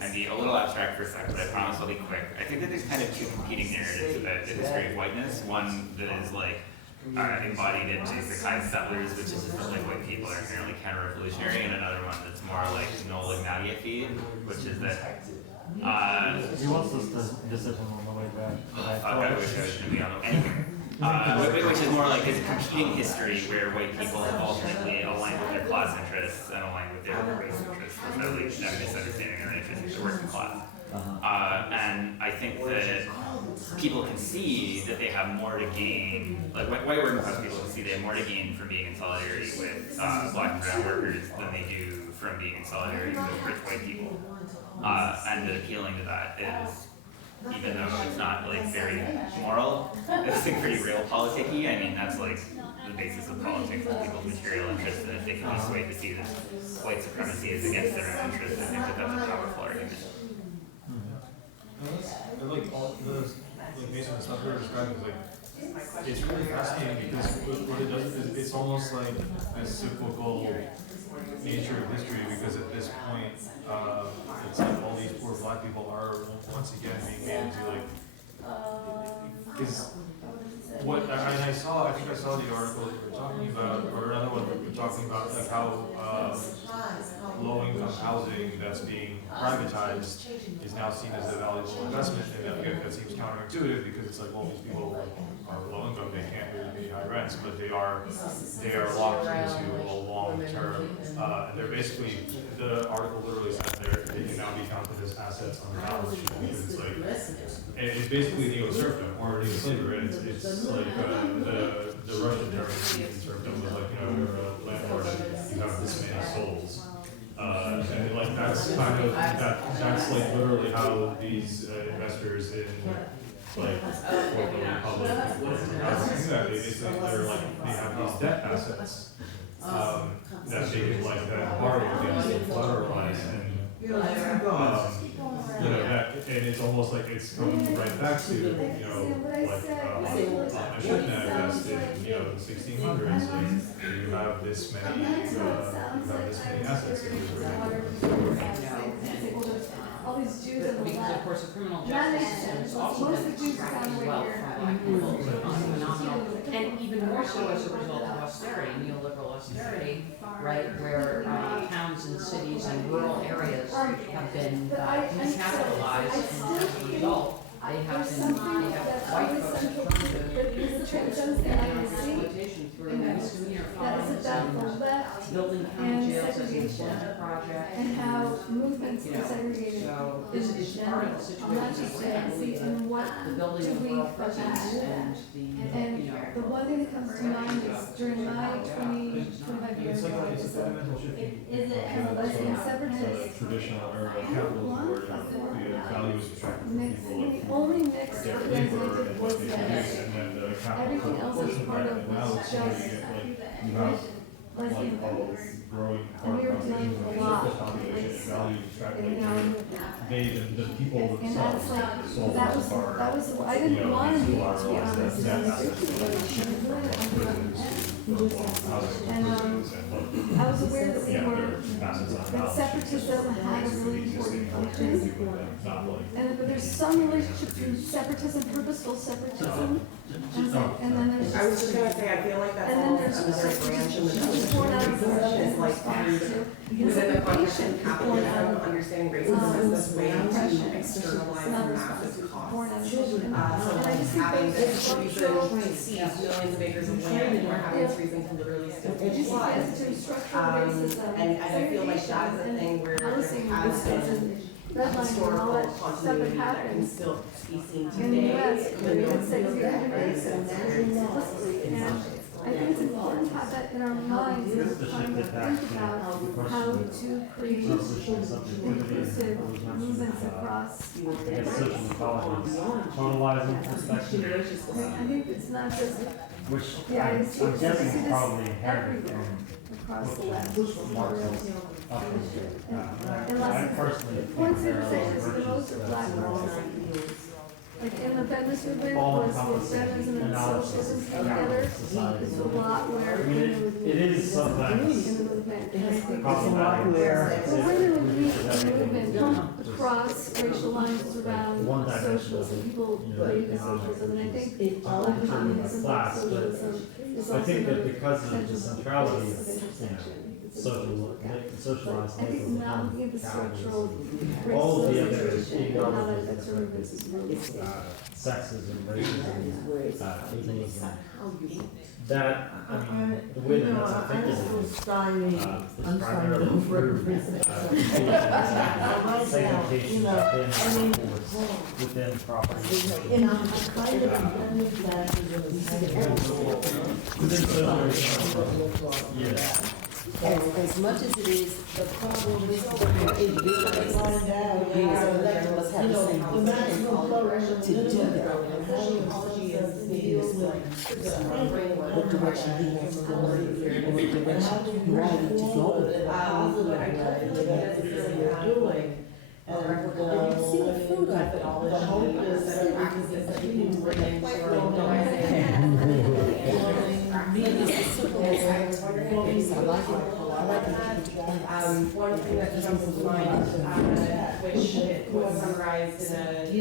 I'd be a little abstract for a second, but I promise I'll be quick. I think that there's kind of two competing narratives about the history of whiteness. One that is like embodied in basic settlers, which is just that like white people are inherently counter-revolutionary, and another one that's more like Noel Ignatieff, which is that he wants us to decision on the way back. I wish I was going to be on anything. Which is more like it's a competing history where white people have alternately aligned with their class interests and aligned with their race interests, so at least that misunderstanding their interests with the working class. And I think that people can see that they have more to gain, like white working class people can see they have more to gain from being in solidarity with black and brown workers than they do from being in solidarity with rich white people. And the appealing to that is, even though it's not like very moral, it's like pretty real politicky. I mean, that's like the basis of politics and people's material interests, and if they can be swayed to see that white supremacy is against their own interests, I think that that's a powerful argument. Like all the Mason and stuff you're describing is like, it's really fascinating because what it does is it's almost like a cyclical nature of history, because at this point it's like all these poor black people are once again being made into like, because what I think I saw the article that you were talking about, or another one that you were talking about, like how low-income housing that's being privatized is now seen as a valuable investment, and that seems counterintuitive because it's like, well, these people are low-income, they can't really pay high rents, but they are locked into a long-term, and they're basically, the article literally said they can now be counted as assets on the balance sheet, because it's like, and it's basically neo-serfdom or neo-slavery, and it's like the Russian term of serfdom was like, you're a landlord and you have this many souls. And like that's kind of that's like literally how these investors in like public housing that they're like they have these debt assets that they can like that borrow against and collateralize, and And it's almost like it's coming right back to, I shouldn't have invested, in, the 1600s, like, you have this many assets that you're all these Jews in the Because of left. course, the criminal That makes justice system sense. is also Most of the Jews found as right well here. phenomenal, and even more so as a result of austerity, neoliberal austerity, right, where towns and cities and rural areas have been miscapitalized, and as a result, they have white folks have turned to exploitation through misdemeanor That is fines about the and left building and county jails as an segregation, employment project. and how movements are segregated So in this is part of the general, not situation just that we're fancy, in, and what the building do of we rural protect? presence and And the, the one thing that comes to mind is during my 25 years It's like ago, it's a fundamental shift in as a lesbian separatist, traditional or capitalism where the values extracted from mixed, people the only mix get that deeper resonated and was what they that produce, and then the capital everything else was part of now was it's something just you get you have lesbian values. growing And we were dealing with a lot population and values extracted And, the people and that's themselves like, soul that was, are, I didn't want to be, to be that honest, assets and, I was aware that we were, that separatism had a really important function. And but there's some relationship between separatism, purposeful separatism, and then there's. I was just gonna say, I feel like that's And then almost there's another branch in the born out of discussion, is like response to, within the context of born out capitalism, of understanding racism as this way to externalize massive born out of costs. children. So And I like just think having those this structural, reason to seize millions of acres of land, and we're having this reason to literally still it just flood. gets to structural racism. And I feel like that is a thing where there Housing has racism, been redlining, and all historical that stuff that continuity that can happens. still be seen In the today, US, even we though had segregated races, explicitly in some and I think it's important to have that in our minds as we're trying to think about how to create inclusive movements across. social ecology, totalizing perspective, I think it's not just which the I'm ISE, guessing see is this probably inherited everywhere from across the left. Marxist upbringing. And I personally the points think that there are saying are is the most virtues of that black symbolize girls. Like in the feminist movement all was encompassing feminism and analysis socialism of together. society. It's a lot where I mean, women would it is sometimes in the movement. And I think problematic. well, women would be in the movement across racial lines around socialism. People believe in socialism, and I think black communism, black socialism is also I think that another because of the potential centrality place of, of intersection. socialized I think labels now of looking at the structural capitalism, all of the other racialization and how that economic affects our movements is really sexism, racism, ableism, that, I mean, the way that that's affected is primarily through segmentation within property. As much as it is, the problem is the individuals must have the same to do that. Ecology is what direction he wants to go in, or what direction you want it to go. And you see the fruit of it, the hope is that practices that we need to bring into our one thing that comes to mind, which was summarized in a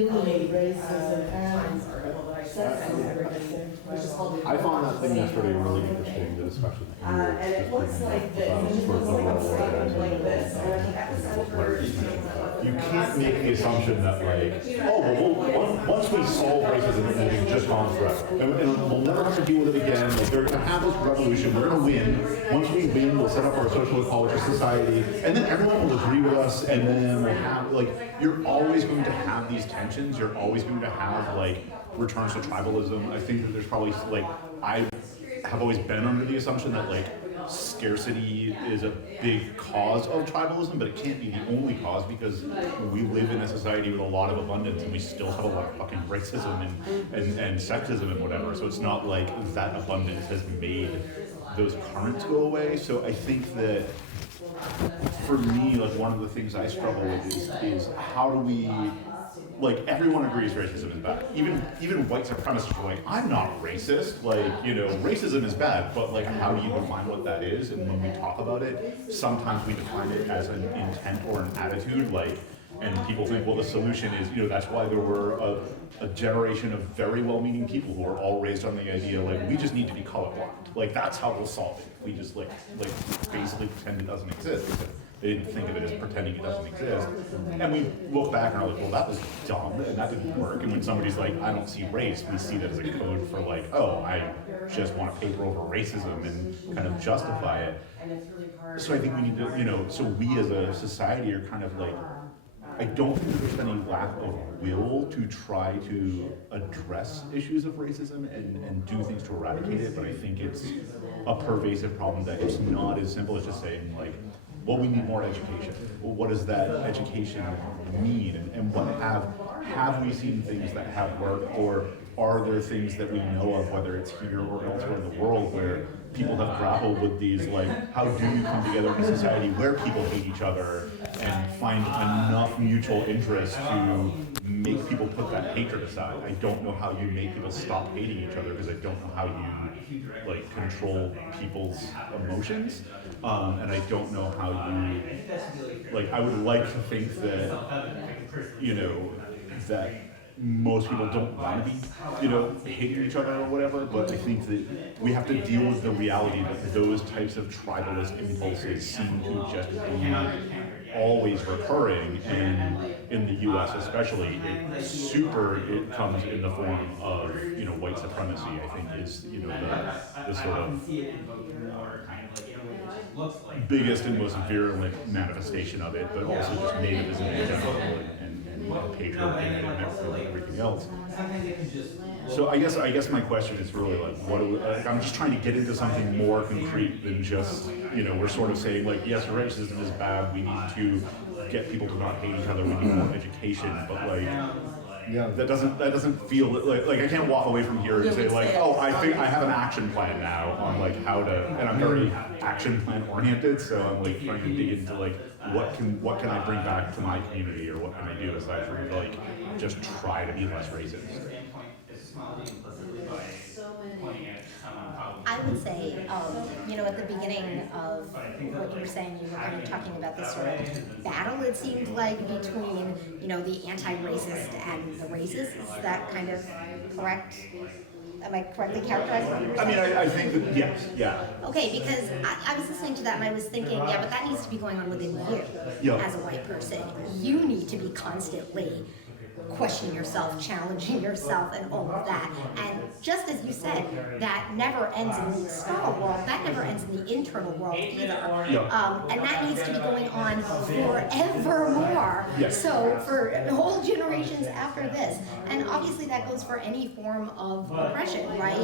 Times article that I sent to everybody, which is called. I found that thing yesterday really interesting, the discussion. And it looks like this, it looks like a statement like this, and the epicenter. You can't make the assumption that like, oh, well, once we solve racism, and it's just gone forever, and we'll never have to deal with it again. Like they're gonna have this revolution, we're gonna win. Once we win, we'll set up our social ecology society, and then everyone will agree with us, and then we'll have like, you're always going to have these tensions. You're always going to have like returns to tribalism. I think that there's probably like, I have always been under the assumption that like scarcity is a big cause of tribalism, but it can't be the only cause because we live in a society with a lot of abundance and we still have a lot of fucking racism and sexism and whatever. So it's not like that abundance has made those currents go away. So I think that for me, like one of the things I struggle with is how do we, like everyone agrees racism is bad. Even white supremacists are like, I'm not racist. Like, you know, racism is bad, but like how do you define what that is? And when we talk about it, sometimes we define it as an intent or an attitude, like, and people think, well, the solution is, you know, that's why there were a generation of very well-meaning people who were all raised on the idea, like, we just need to be colorblind. Like, that's how we'll solve it. We just, like basically pretend it doesn't exist. Except they didn't think of it as pretending it doesn't exist. And we look back and are like, well, that was dumb, and that didn't work. And when somebody's like, I don't see race, we see that as a code for like, oh, I just want to paper over racism and kind of justify it. So I think we need to, you know, so we as a society are kind of like, I don't think there's any lack of will to try to address issues of racism and do things to eradicate it, but I think it's a pervasive problem that it's not as simple as just saying like, well, we need more education. Well, what does that education mean? And what have we seen things that have worked, or are there things that we know of, whether it's here or elsewhere in the world, where people have grappled with these, like, how do you come together in a society where people hate each other and find enough mutual interest to make people put that hatred aside? I don't know how you make people stop hating each other, because I don't know how you, like, control people's emotions. And I don't know how you, like, I would like to think that, you know, that most people don't want to be, you know, hating each other or whatever, but I think that we have to deal with the reality that those types of tribalist impulses seem to just be always recurring, and in the US especially, it comes in the form of, you know, white supremacy, I think is, you know, the sort of biggest and most virulent manifestation of it, but also just nativism in general and patriarchy and everything else. So I guess my question is really like, I'm just trying to get into something more concrete than just, you know, we're sort of saying like, yes, racism is bad, we need to get people to not hate each other, we need more education, but like, yeah, that doesn't feel like I can't walk away from here and say like, oh, I think I have an action plan now on like how to, and I'm very action plan oriented, so I'm like trying to dig into like what can I bring back to my community, or what can I do aside from like just try to be less racist. I would say, you know, at the beginning of what you were saying, you were kind of talking about this sort of battle, it seemed like, between, you know, the anti-racist and the racist. Is that kind of correct? Am I correctly characterizing what you were saying? I mean, I think that, yes, yeah. Okay, because I was listening to that and I was thinking, yeah, but that needs to be going on within you as a white person. You need to be constantly questioning yourself, challenging yourself, and all of that. And just as you said, that never ends in the external world, that never ends in the internal world either. And that needs to be going on forevermore. So for whole generations after this. And obviously that goes for any form of oppression, right?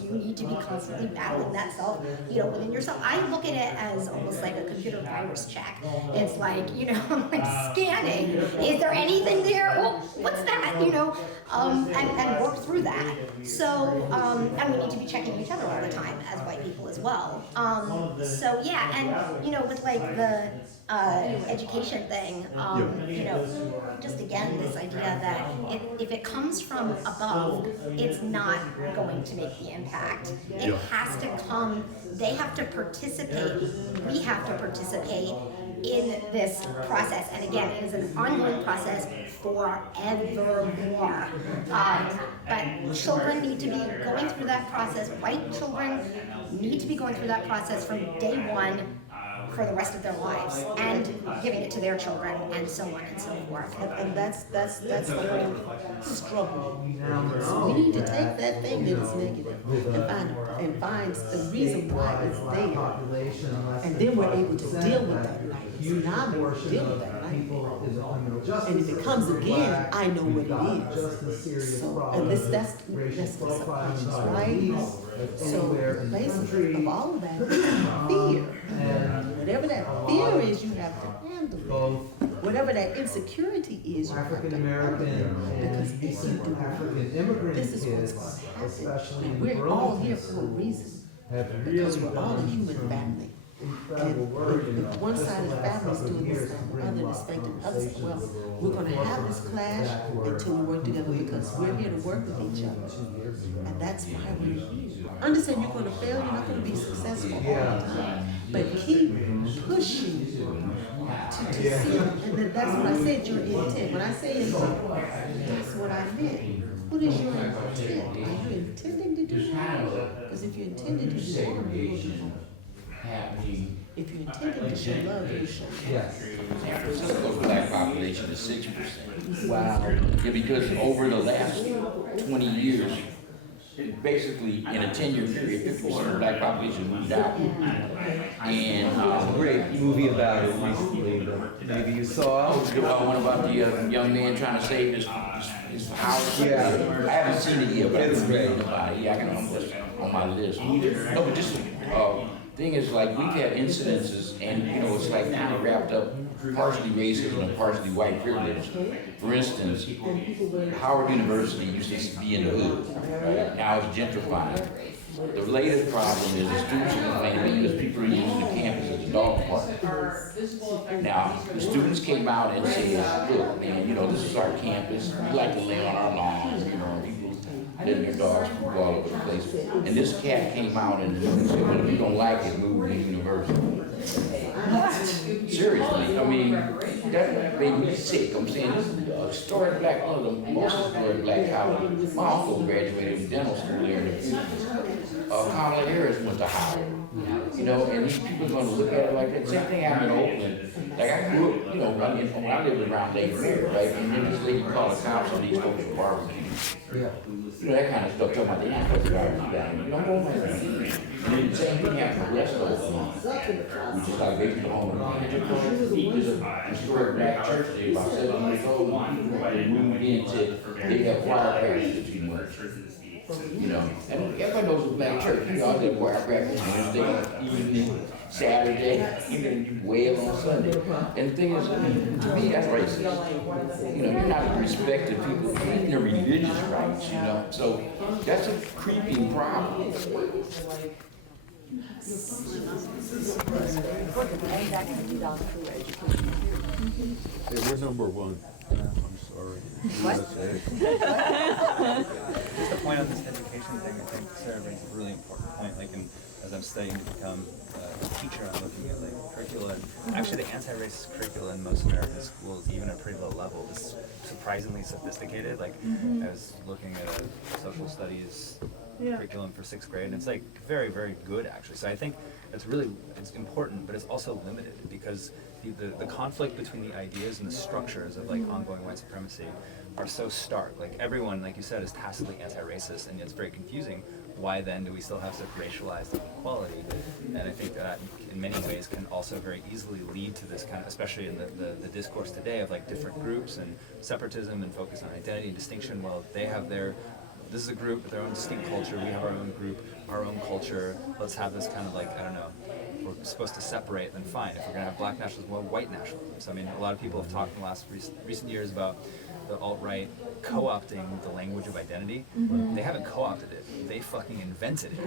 You need to be constantly battling that self, you know, within yourself. I look at it as almost like a computer virus check. It's like, you know, I'm like scanning. Is there anything there? Well, what's that, you know, and work through that. So, and we need to be checking each other all the time as white people as well. So yeah, and, you know, with like the education thing, you know, just again, this idea that if it comes from above, it's not going to make the impact. It has to come, they have to participate, we have to participate in this process. And again, it is an ongoing process forevermore. But children need to be going through that process. White children need to be going through that process from day one for the rest of their lives, and giving it to their children, and so on and so forth. And that's the whole struggle. So we need to take that thing that is negative and find the reason why it's there, and then we're able to deal with that light. So now we're able to deal with that light. And if it comes again, I know what it is. So, and that's the subconscious, right? So basically, of all of that, fear. Whatever that fear is, you have to handle it. Whatever that insecurity is, you have to handle it. Because if you do, this is what's going to happen. We're all here for a reason. Because we're all a human family. And if one side of the family is doing this stuff, the other is expecting the other side, well, we're gonna have this clash until we work together because we're here to work with each other. And that's why we understand you're gonna fail, you're not gonna be successful all the time. But keep pushing to see, and then that's what I said, your intent. When I say intent, that's what I meant. What is your intent? Are you intending to do harm? Because if you're intending to do harm, you will do harm. If you're intending to show love, you show love. Yes. San Francisco's black population is 6%. Wow. Yeah, because over the last 20 years, basically in a 10-year period, 50% of the black population moved out. And There's a great movie about it recently that maybe you saw. one about the young man trying to save his house. Yeah. I haven't seen it yet, but It's I'm great. reading about it. Yeah, I can almost on my list. No, but just thing is, like, we've had incidences, and it's like kind of wrapped up partially racism and partially white privilege. For instance, Howard University used to be in the hood, right? Now it's gentrifying. The latest problem is the students are complaining because people are using the campus as a dog park. Now, the students came out and said, look, man, this is our campus. We like to lay on our lawns, people letting their dogs poop all over the place. And this cat came out and said, well, if you don't like it, move to university. Seriously, I mean, that made me sick. I'm saying this is a historic black, one of the most historic black colleges. My uncle graduated from dental school there in the 50s. Kamala Harris went to Howard. And these people are going to look at it like that. Same thing happened in Oakland. Like I grew up, when I lived around Lake Fair, right? And then this lady called the cops on these folks for barbecue. Yeah. That kind of stuff, talking about the airport garbage down. You don't know my thing. And then the same thing happened in the rest of Oakland, which is like basically home. There's a historic black church there, about 7 years old. They moved into, they have firecrackers between months. And everybody knows it's a black church. All that firecrackers Wednesday evening, Saturday, you wail on Sunday. And the thing is, to me, that's racist. You're not respecting people, their religious rights, So that's a creeping problem. Hey, we're number one. I'm sorry. Just a point on this education thing, I think Sarah raised a really important point, as I'm studying to become a teacher, I'm looking at curricula, and actually the anti-racist curricula in most American schools, even at pretty low level, is surprisingly sophisticated. I was looking at a social studies curriculum for 6th grade, and it's very, very good actually. So I think it's important, but it's also limited because the conflict between the ideas and the structures of ongoing white supremacy are so stark. Everyone, like you said, is tacitly anti-racist, and it's very confusing. Why then do we still have such racialized inequality? And I think that in many ways can also very easily lead to this kind of, especially in the discourse today of different groups and separatism and focus on identity and distinction. Well, they have this is a group with their own distinct culture, we have our own group, our own culture, let's have this kind of I don't know, we're supposed to separate, then fine. If we're going to have black nationalism, well, white nationalism. So I mean, a lot of people have talked in the last recent years about the alt-right co-opting the language of identity. They haven't co-opted it, they fucking invented it.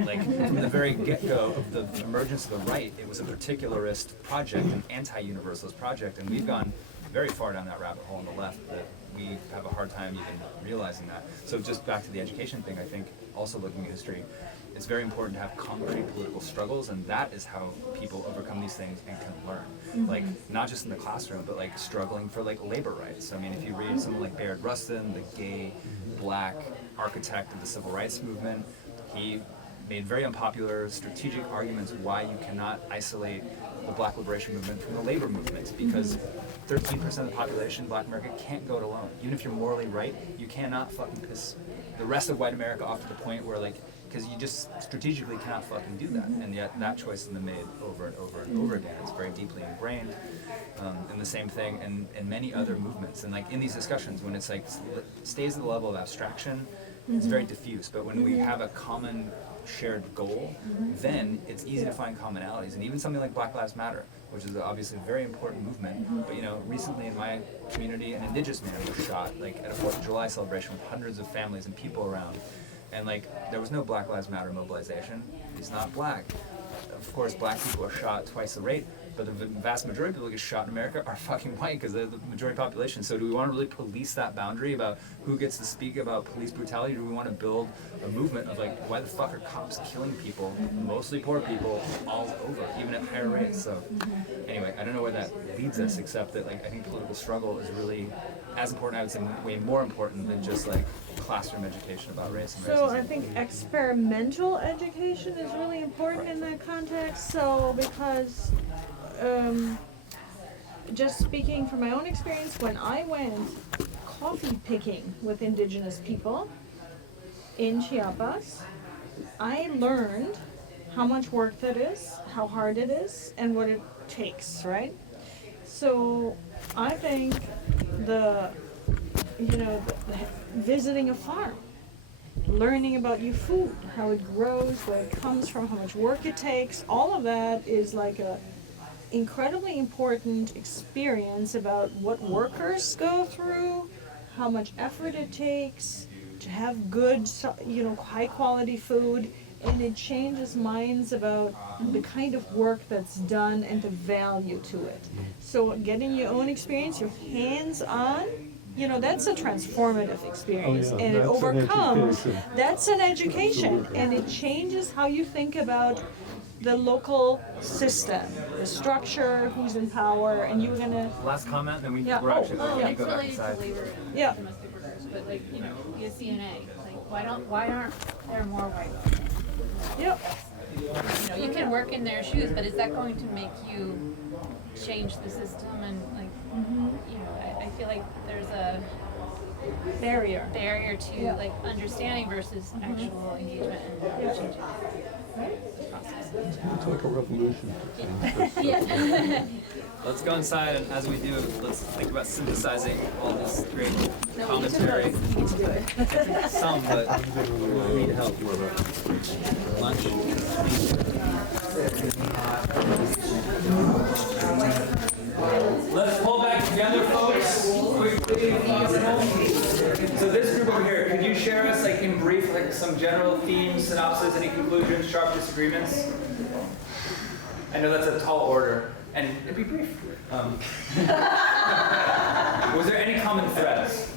From the very get-go of the emergence of the right, it was a particularist project, an anti-universalist project, and we've gone very far down that rabbit hole on the left that we have a hard time even realizing that. So just back to the education thing, I think also looking at history, it's very important to have concrete political struggles, and that is how people overcome these things and can learn. Not just in the classroom, but struggling for labor rights. I mean, if you read someone like Bayard Rustin, the gay, black architect of the civil rights movement, he made very unpopular strategic arguments why you cannot isolate the black liberation movement from the labor movement, because 13% of the population in black America can't go it alone. Even if you're morally right, you cannot fucking piss the rest of white America off to the point where because you just strategically cannot fucking do that. And yet that choice has been made over and over and over again. It's very deeply ingrained. And the same thing in many other movements. And in these discussions, when it's stays at the level of abstraction, it's very diffuse. But when we have a common shared goal, then it's easy to find commonalities. And even something like Black Lives Matter, which is obviously a very important movement, but recently in my community, an Indigenous man was shot at a 4th of July celebration with hundreds of families and people around. And there was no Black Lives Matter mobilization. He's not black. of course, black people are shot twice the rate, but the vast majority of people who get shot in America are fucking white because they're the majority population. So do we want to really police that boundary about who gets to speak about police brutality? Or do we want to build a movement of like, why the fuck are cops killing people, mostly poor people, all over, even at higher rates? So anyway, I don't know where that leads us, except that like I think political struggle is really as important, I would say way more important than just like classroom education about race and racism. So I think experimental education is really important in that context. So because just speaking from my own experience, when I went coffee picking with indigenous people in Chiapas, I learned how much work that is, how hard it is, and what it takes, right? So I think visiting a farm, learning about your food, how it grows, where it comes from, how much work it takes, all of that is like a incredibly important experience about what workers go through, how much effort it takes to have good, high quality food, and it changes minds about the kind of work that's done and the value to it. So getting your own experience, your hands-on, that's a transformative experience, and it overcomes, that's an education, and it changes how you think about the local system, the structure, who's in power, and you're gonna... Last comment, and we're actually yeah. go back inside. Yeah. Domestic workers, but like, the CNA, like, why aren't there more white women? Yep. You can work in their shoes, but is that going to make you change the system? And like, I feel like there's a barrier to like understanding versus actual engagement and changing the process. It's like a revolution. Yeah. Let's go inside, and as we do, let's think about synthesizing all this great commentary. We get to do it. Some, but we need help. Lunch. Let's pull back together, folks, quickly if possible. So this group over here, could you share us, like in brief, like some general themes, synopsis, any conclusions, sharp disagreements? I know that's a tall order, and it'd be brief. Was there any common threads?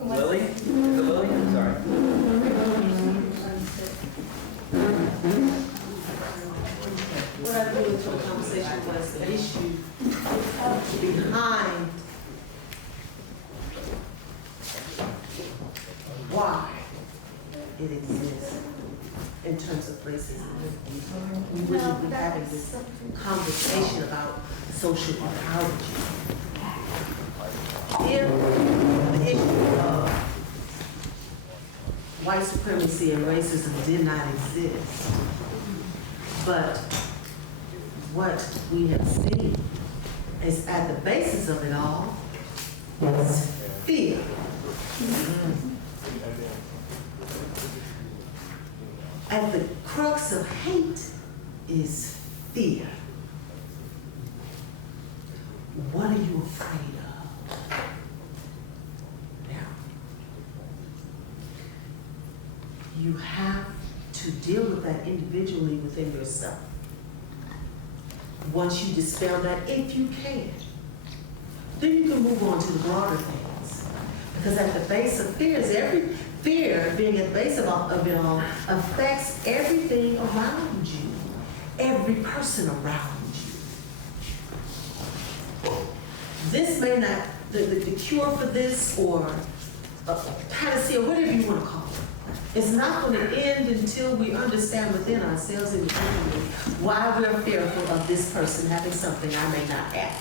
Lily? Is it Lily? Sorry. What I really took the conversation was the issue behind why it exists in terms of racism. We wouldn't be having this conversation about social ecology. If the issue of white supremacy and racism did not exist, but what we have seen is at the basis of it all is fear. At the crux of hate is fear. What are you afraid of? Now, you have to deal with that individually within yourself. Once you dispel that, if you can, then you can move on to the broader things. Because at the base of fear is fear being at the base of it all affects everything around you, every person around you. This may not, the cure for this or a panacea, whatever you want to call it, it's not going to end until we understand within ourselves individually why we're fearful of this person having something I may not have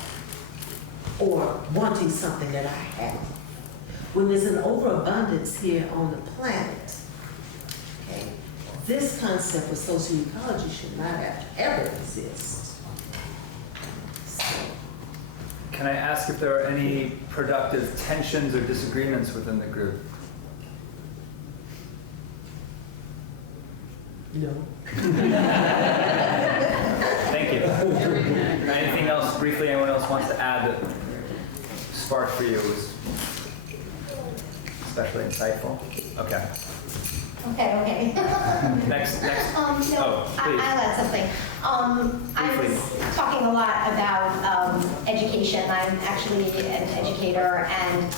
or wanting something that I have. When there's an overabundance here on the planet, okay, this concept of social ecology should not have to ever exist. Can I ask if there are any productive tensions or disagreements within the group? No. Thank you. Anything else briefly anyone else wants to add that sparked for you? especially insightful. Okay. Okay. Next. No, Oh, please. I'll add something. I was talking a lot about education. I'm actually an educator, and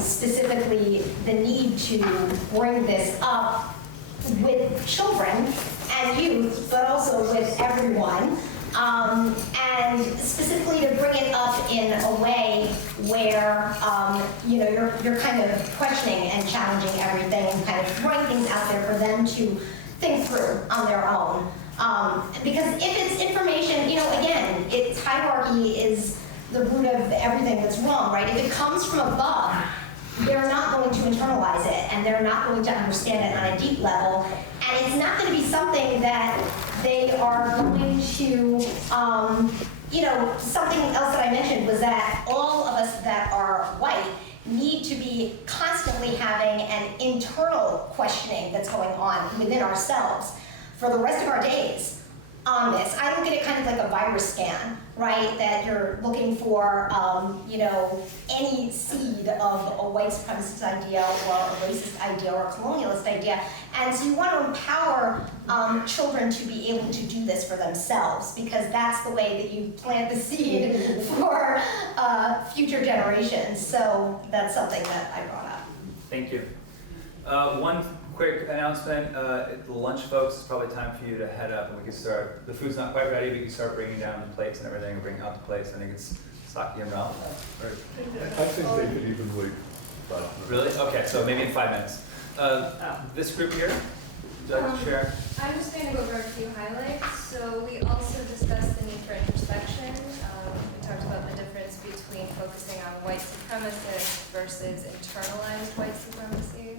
specifically the need to bring this up with children and youth, but also with everyone. And specifically to bring it up in a way where you're kind of questioning and challenging everything and kind of throwing things out there for them to think through on their own. Because if it's information, again, it's hierarchy is the root of everything that's wrong, right? If it comes from above, they're not going to internalize it, and they're not going to understand it on a deep level, and it's not going to be something that they are going to, something else that I mentioned was that all of us that are white need to be constantly having an internal questioning that's going on within ourselves for the rest of our days on this. I look at it kind of like a virus scan, right? That you're looking for, any seed of a white supremacist idea or a racist idea or a colonialist idea. And so you want to empower children to be able to do this for themselves, because that's the way that you plant the seed for future generations. So that's something that I brought up. Thank you. One quick announcement, the lunch folks, it's probably time for you to head up and we can start. The food's not quite ready, but you can start bringing down the plates and everything and bring out the plates. I think it's Saki and Ralph. I think they could even wait 5 minutes. Really? Okay, so maybe in 5 minutes. This group here, would you like to share? I'm just going to go over a few highlights. So we also discussed the need for introspection. We talked about the difference between focusing on white supremacists versus internalized white supremacy.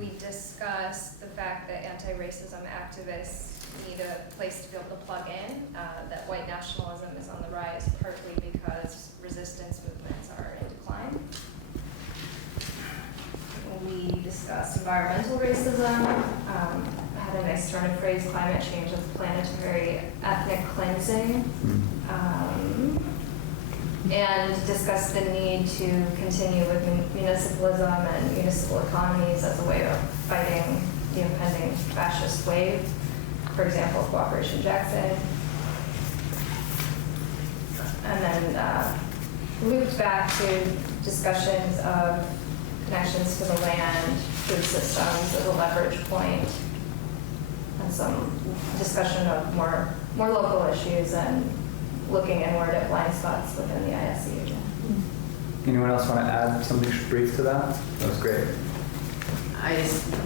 We discussed the fact that anti-racism activists need a place to be able to plug in, that white nationalism is on the rise partly because resistance movements are in decline. We discussed environmental racism, had a nice turn of phrase, climate change as planetary ethnic cleansing, and discussed the need to continue with municipalism and municipal economies as a way of fighting the impending fascist wave, for example, Cooperation Jackson. And then looped back to discussions of connections to the land, food systems as a leverage point, and some discussion of more local issues and looking inward at blind spots within the ISE again. Anyone else want to add something brief to that? That was great.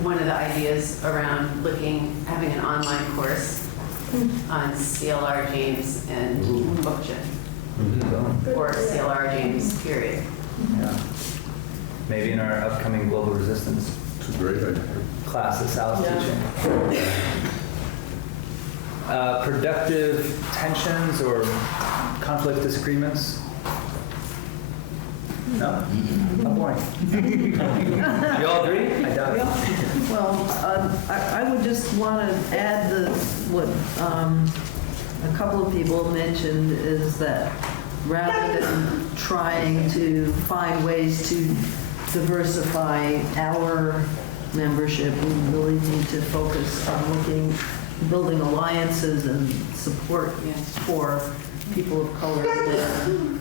One of the ideas around having an online course on CLR James and Bookchin, or CLR James, period. Yeah. Maybe in our upcoming Global Resistance It's a great idea. class that Sal's teaching. Productive tensions or conflict disagreements? No? How boring. You all agree? I doubt it. Well, I would just want to add what a couple of people mentioned is that rather than trying to find ways to diversify our membership, we really need to focus on building alliances and support for people of color and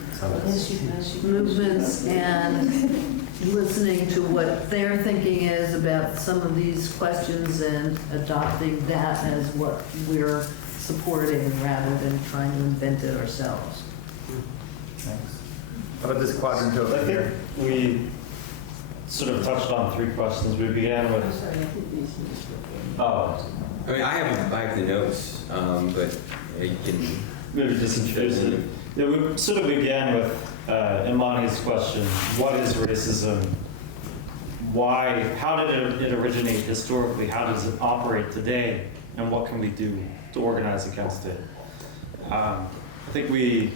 movements, and listening to what their thinking is about some of these questions and adopting that as what we're supporting rather than trying to invent it ourselves. Thanks. How about this quadrant over I think here? we sort of touched on 3 questions. We began with. Oh. I mean, I have the notes, but you can maybe just introduce it. Yeah, we sort of began with Imani's question: what is racism? Why? How did it originate historically? How does it operate today? And what can we do to organize against it? I think we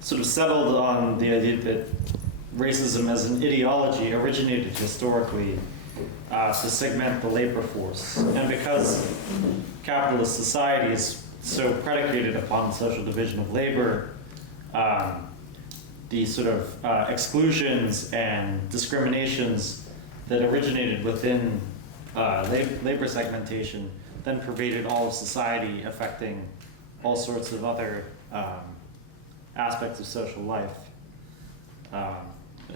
sort of settled on the idea that racism as an ideology originated historically to segment the labor force. And because capitalist society is so predicated upon social division of labor, these sort of exclusions and discriminations that originated within labor segmentation then pervaded all of society, affecting all sorts of other aspects of social life. I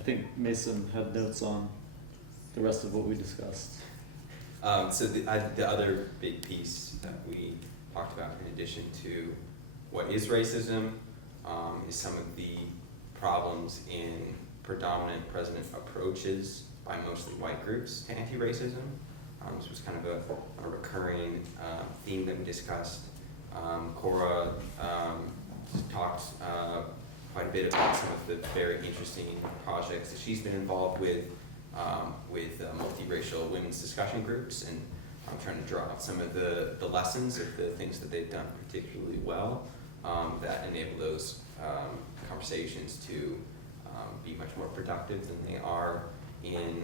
think Mason had notes on the rest of what we discussed. So the other big piece that we talked about, in addition to what is racism, is some of the problems in predominant president approaches by mostly white groups to anti-racism. This was kind of a recurring theme that we discussed. Cora talked quite a bit about some of the very interesting projects that she's been involved with multiracial women's discussion groups, and I'm trying to draw out some of the lessons of the things that they've done particularly well that enable those conversations to be much more productive than they are in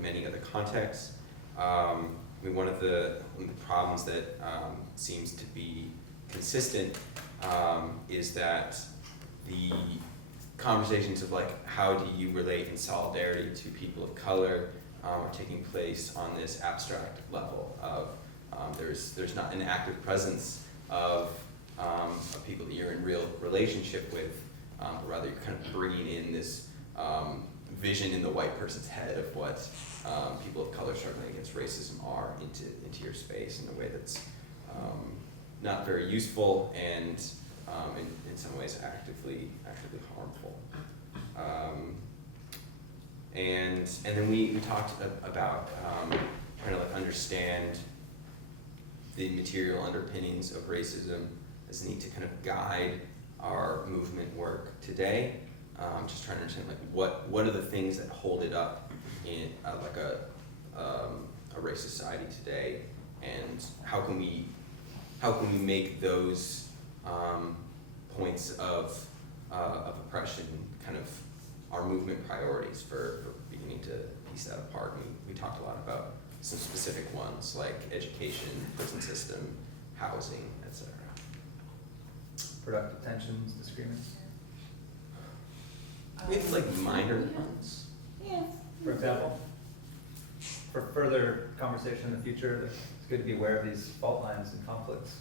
many other contexts. I mean, one of the problems that seems to be consistent is that the conversations of like, how do you relate in solidarity to people of color are taking place on this abstract level of there's not an active presence of people that you're in real relationship with, but rather you're kind of bringing in this vision in the white person's head of what people of color struggling against racism are into your space in a way that's not very useful and in some ways actively harmful. And then we talked about trying to like understand the material underpinnings of racism as a need to kind of guide our movement work today. Just trying to understand like what are the things that hold it up in like a racist society today, and how can we make those points of oppression kind of our movement priorities for beginning to piece that apart. And we talked a lot about some specific ones like education, prison system, housing, etc. Productive tensions, disagreements. We have like minor ones. Yeah. For example, for further conversation in the future, it's good to be aware of these fault lines and conflicts.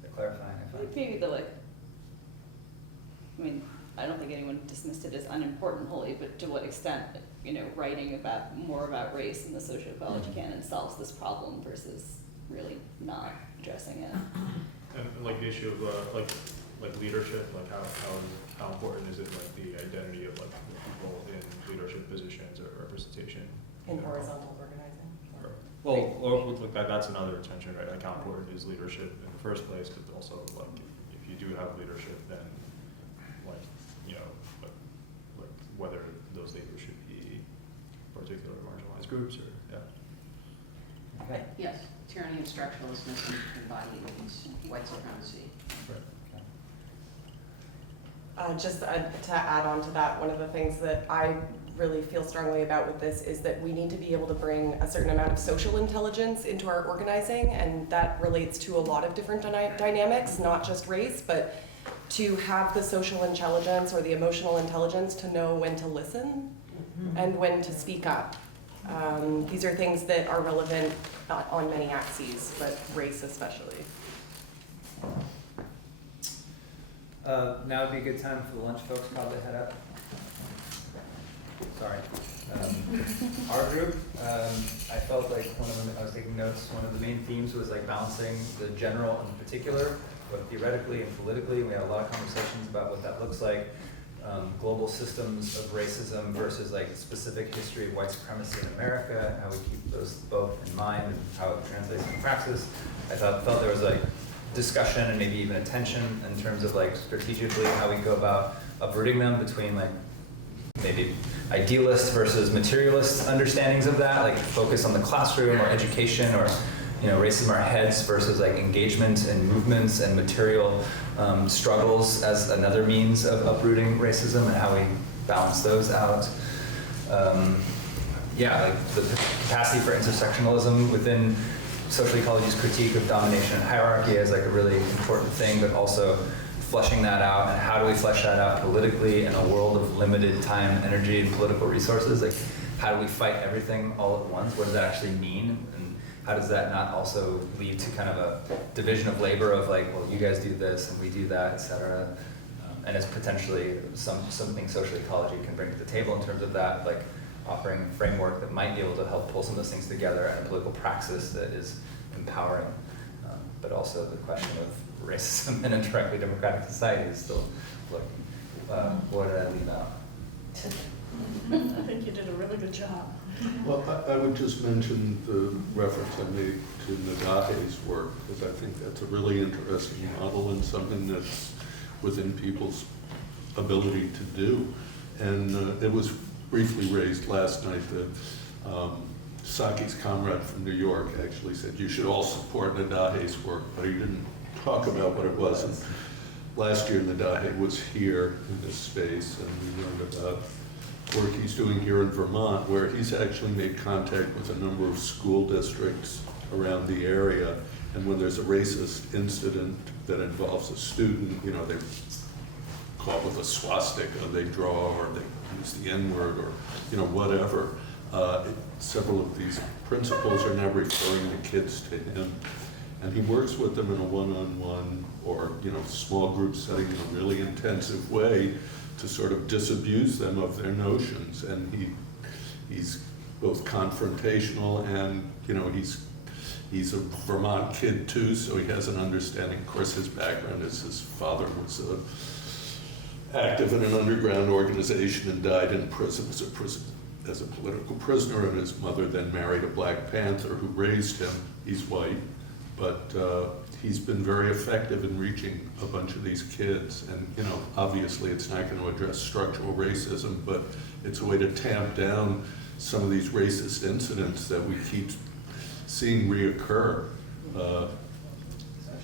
They're clarifying, I find. Maybe I mean, I don't think anyone dismissed it as unimportant wholly, but to what extent, writing more about race in the socioecology canon solves this problem versus really not addressing it. And like the issue of like leadership, like how important is it, like the identity of like the people in leadership positions or representation in horizontal organizing? Well, or that's another tension, right? Like how important is leadership in the first place, but also like if you do have leadership, then like whether those leaders should be particular marginalized groups or Okay. Yes, tyranny and structuralism embodying white supremacy. Just to add on to that, one of the things that I really feel strongly about with this is that we need to be able to bring a certain amount of social intelligence into our organizing, and that relates to a lot of different dynamics, not just race, but to have the social intelligence or the emotional intelligence to know when to listen and when to speak up. These are things that are relevant on many axes, but race especially. Now would be a good time for the lunch folks probably head up. Sorry. Our group, I felt like I was taking notes, one of the main themes was like balancing the general and the particular, both theoretically and politically. We had a lot of conversations about what that looks like. Global systems of racism versus like specific history of white supremacy in America, how we keep those both in mind and how it translates in practice. I felt there was like discussion and maybe even a tension in terms of like strategically how we go about uprooting them between like maybe idealist versus materialist understandings of that, like focus on the classroom or education or racism in our heads versus like engagement and movements and material struggles as another means of uprooting racism and how we balance those out. Like the capacity for intersectionalism within social ecology's critique of domination and hierarchy is like a really important thing, but also fleshing that out, and how do we flesh that out politically in a world of limited time, energy, and political resources? Like, how do we fight everything all at once? What does that actually mean? And how does that not also lead to kind of a division of labor of like, well, you guys do this and we do that, et cetera? And it's potentially something social ecology can bring to the table in terms of that, like offering a framework that might be able to help pull some of those things together and a political praxis that is empowering. But also the question of racism in a directly democratic society is still, look, what did I leave out? I think you did a really good job. Well, I would just mention the reference I made to Nagahe's work, because I think that's a really interesting model and something that's within people's ability to do. And it was briefly raised last night that Saki's comrade from New York actually said you should all support Nadahe's work, but he didn't talk about what it was. And last year Nadahe was here in this space, and we learned about work he's doing here in Vermont, where he's actually made contact with a number of school districts around the area. And when there's a racist incident that involves a student, you know, they call it with a swastika, they draw, or they use the N-word, or, you know, whatever. Several of these principals are now referring the kids to him. And he works with them in a one-on-one or, you know, small group setting in a really intensive way to sort of disabuse them of their notions. And he's both confrontational and, you know, he's a Vermont kid too, so he has an understanding. Of course, his background is his father was active in an underground organization and died in prison as a political prisoner, and his mother then married a Black Panther who raised him. He's white, but he's been very effective in reaching a bunch of these kids. And, you know, obviously it's not going to address structural racism, but it's a way to tamp down some of these racist incidents that we keep seeing reoccur,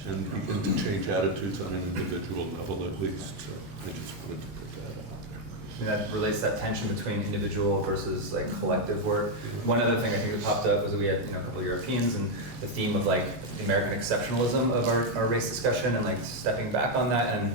and begin to change attitudes on an individual level at least. So I just wanted to put that out there. I mean, that relates to that tension between individual versus like collective work. One other thing I think that popped up was that we had, you know, a couple of Europeans, and the theme of like the American exceptionalism of our race discussion and like stepping back on that, and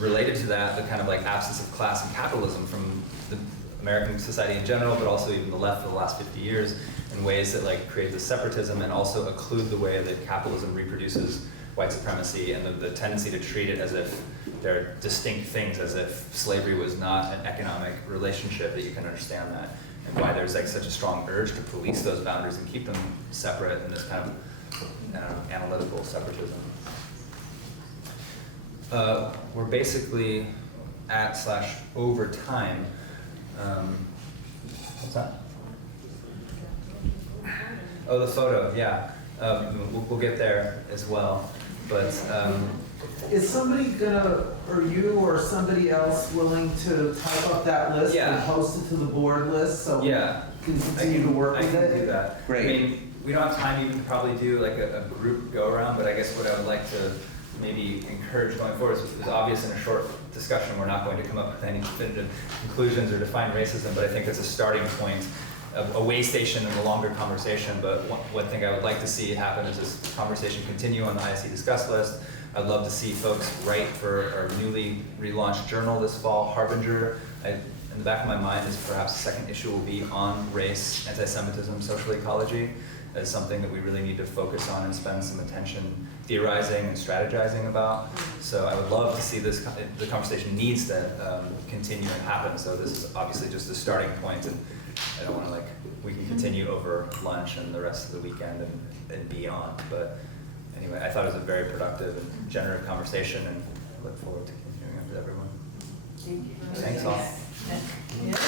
related to that, the kind of like absence of class and capitalism from the American society in general, but also even the left for the last 50 years in ways that like create this separatism and also occlude the way that capitalism reproduces white supremacy, and the tendency to treat it as if they're distinct things, as if slavery was not an economic relationship, that you can understand that, and why there's like such a strong urge to police those boundaries and keep them separate in this kind of analytical separatism. We're basically at/over time. What's that? Oh, the photo, yeah. We'll get there as well, but is somebody gonna, or you or somebody else willing to type up that list and post it to the board list so we can continue to work with it? I can do that. Great. I mean, we don't have time even to probably do like a group go around, but I guess what I would like to maybe encourage going forward is obvious in a short discussion we're not going to come up with any definitive conclusions or define racism, but I think it's a starting point, a way station in the longer conversation. But one thing I would like to see happen is this conversation continue on the ISE Discuss list. I'd love to see folks write for our newly relaunched journal this fall, Harbinger. In the back of my mind is perhaps the second issue will be on race, anti-Semitism, social ecology, as something that we really need to focus on and spend some attention theorizing and strategizing about. So I would love to see this, the conversation needs to continue and happen. So this is obviously just a starting point, and I don't want to like, we can continue over lunch and the rest of the weekend and beyond. But anyway, I thought it was a very productive and generative conversation, and I look forward to continuing it with everyone. Thank you. Thanks all. Yeah.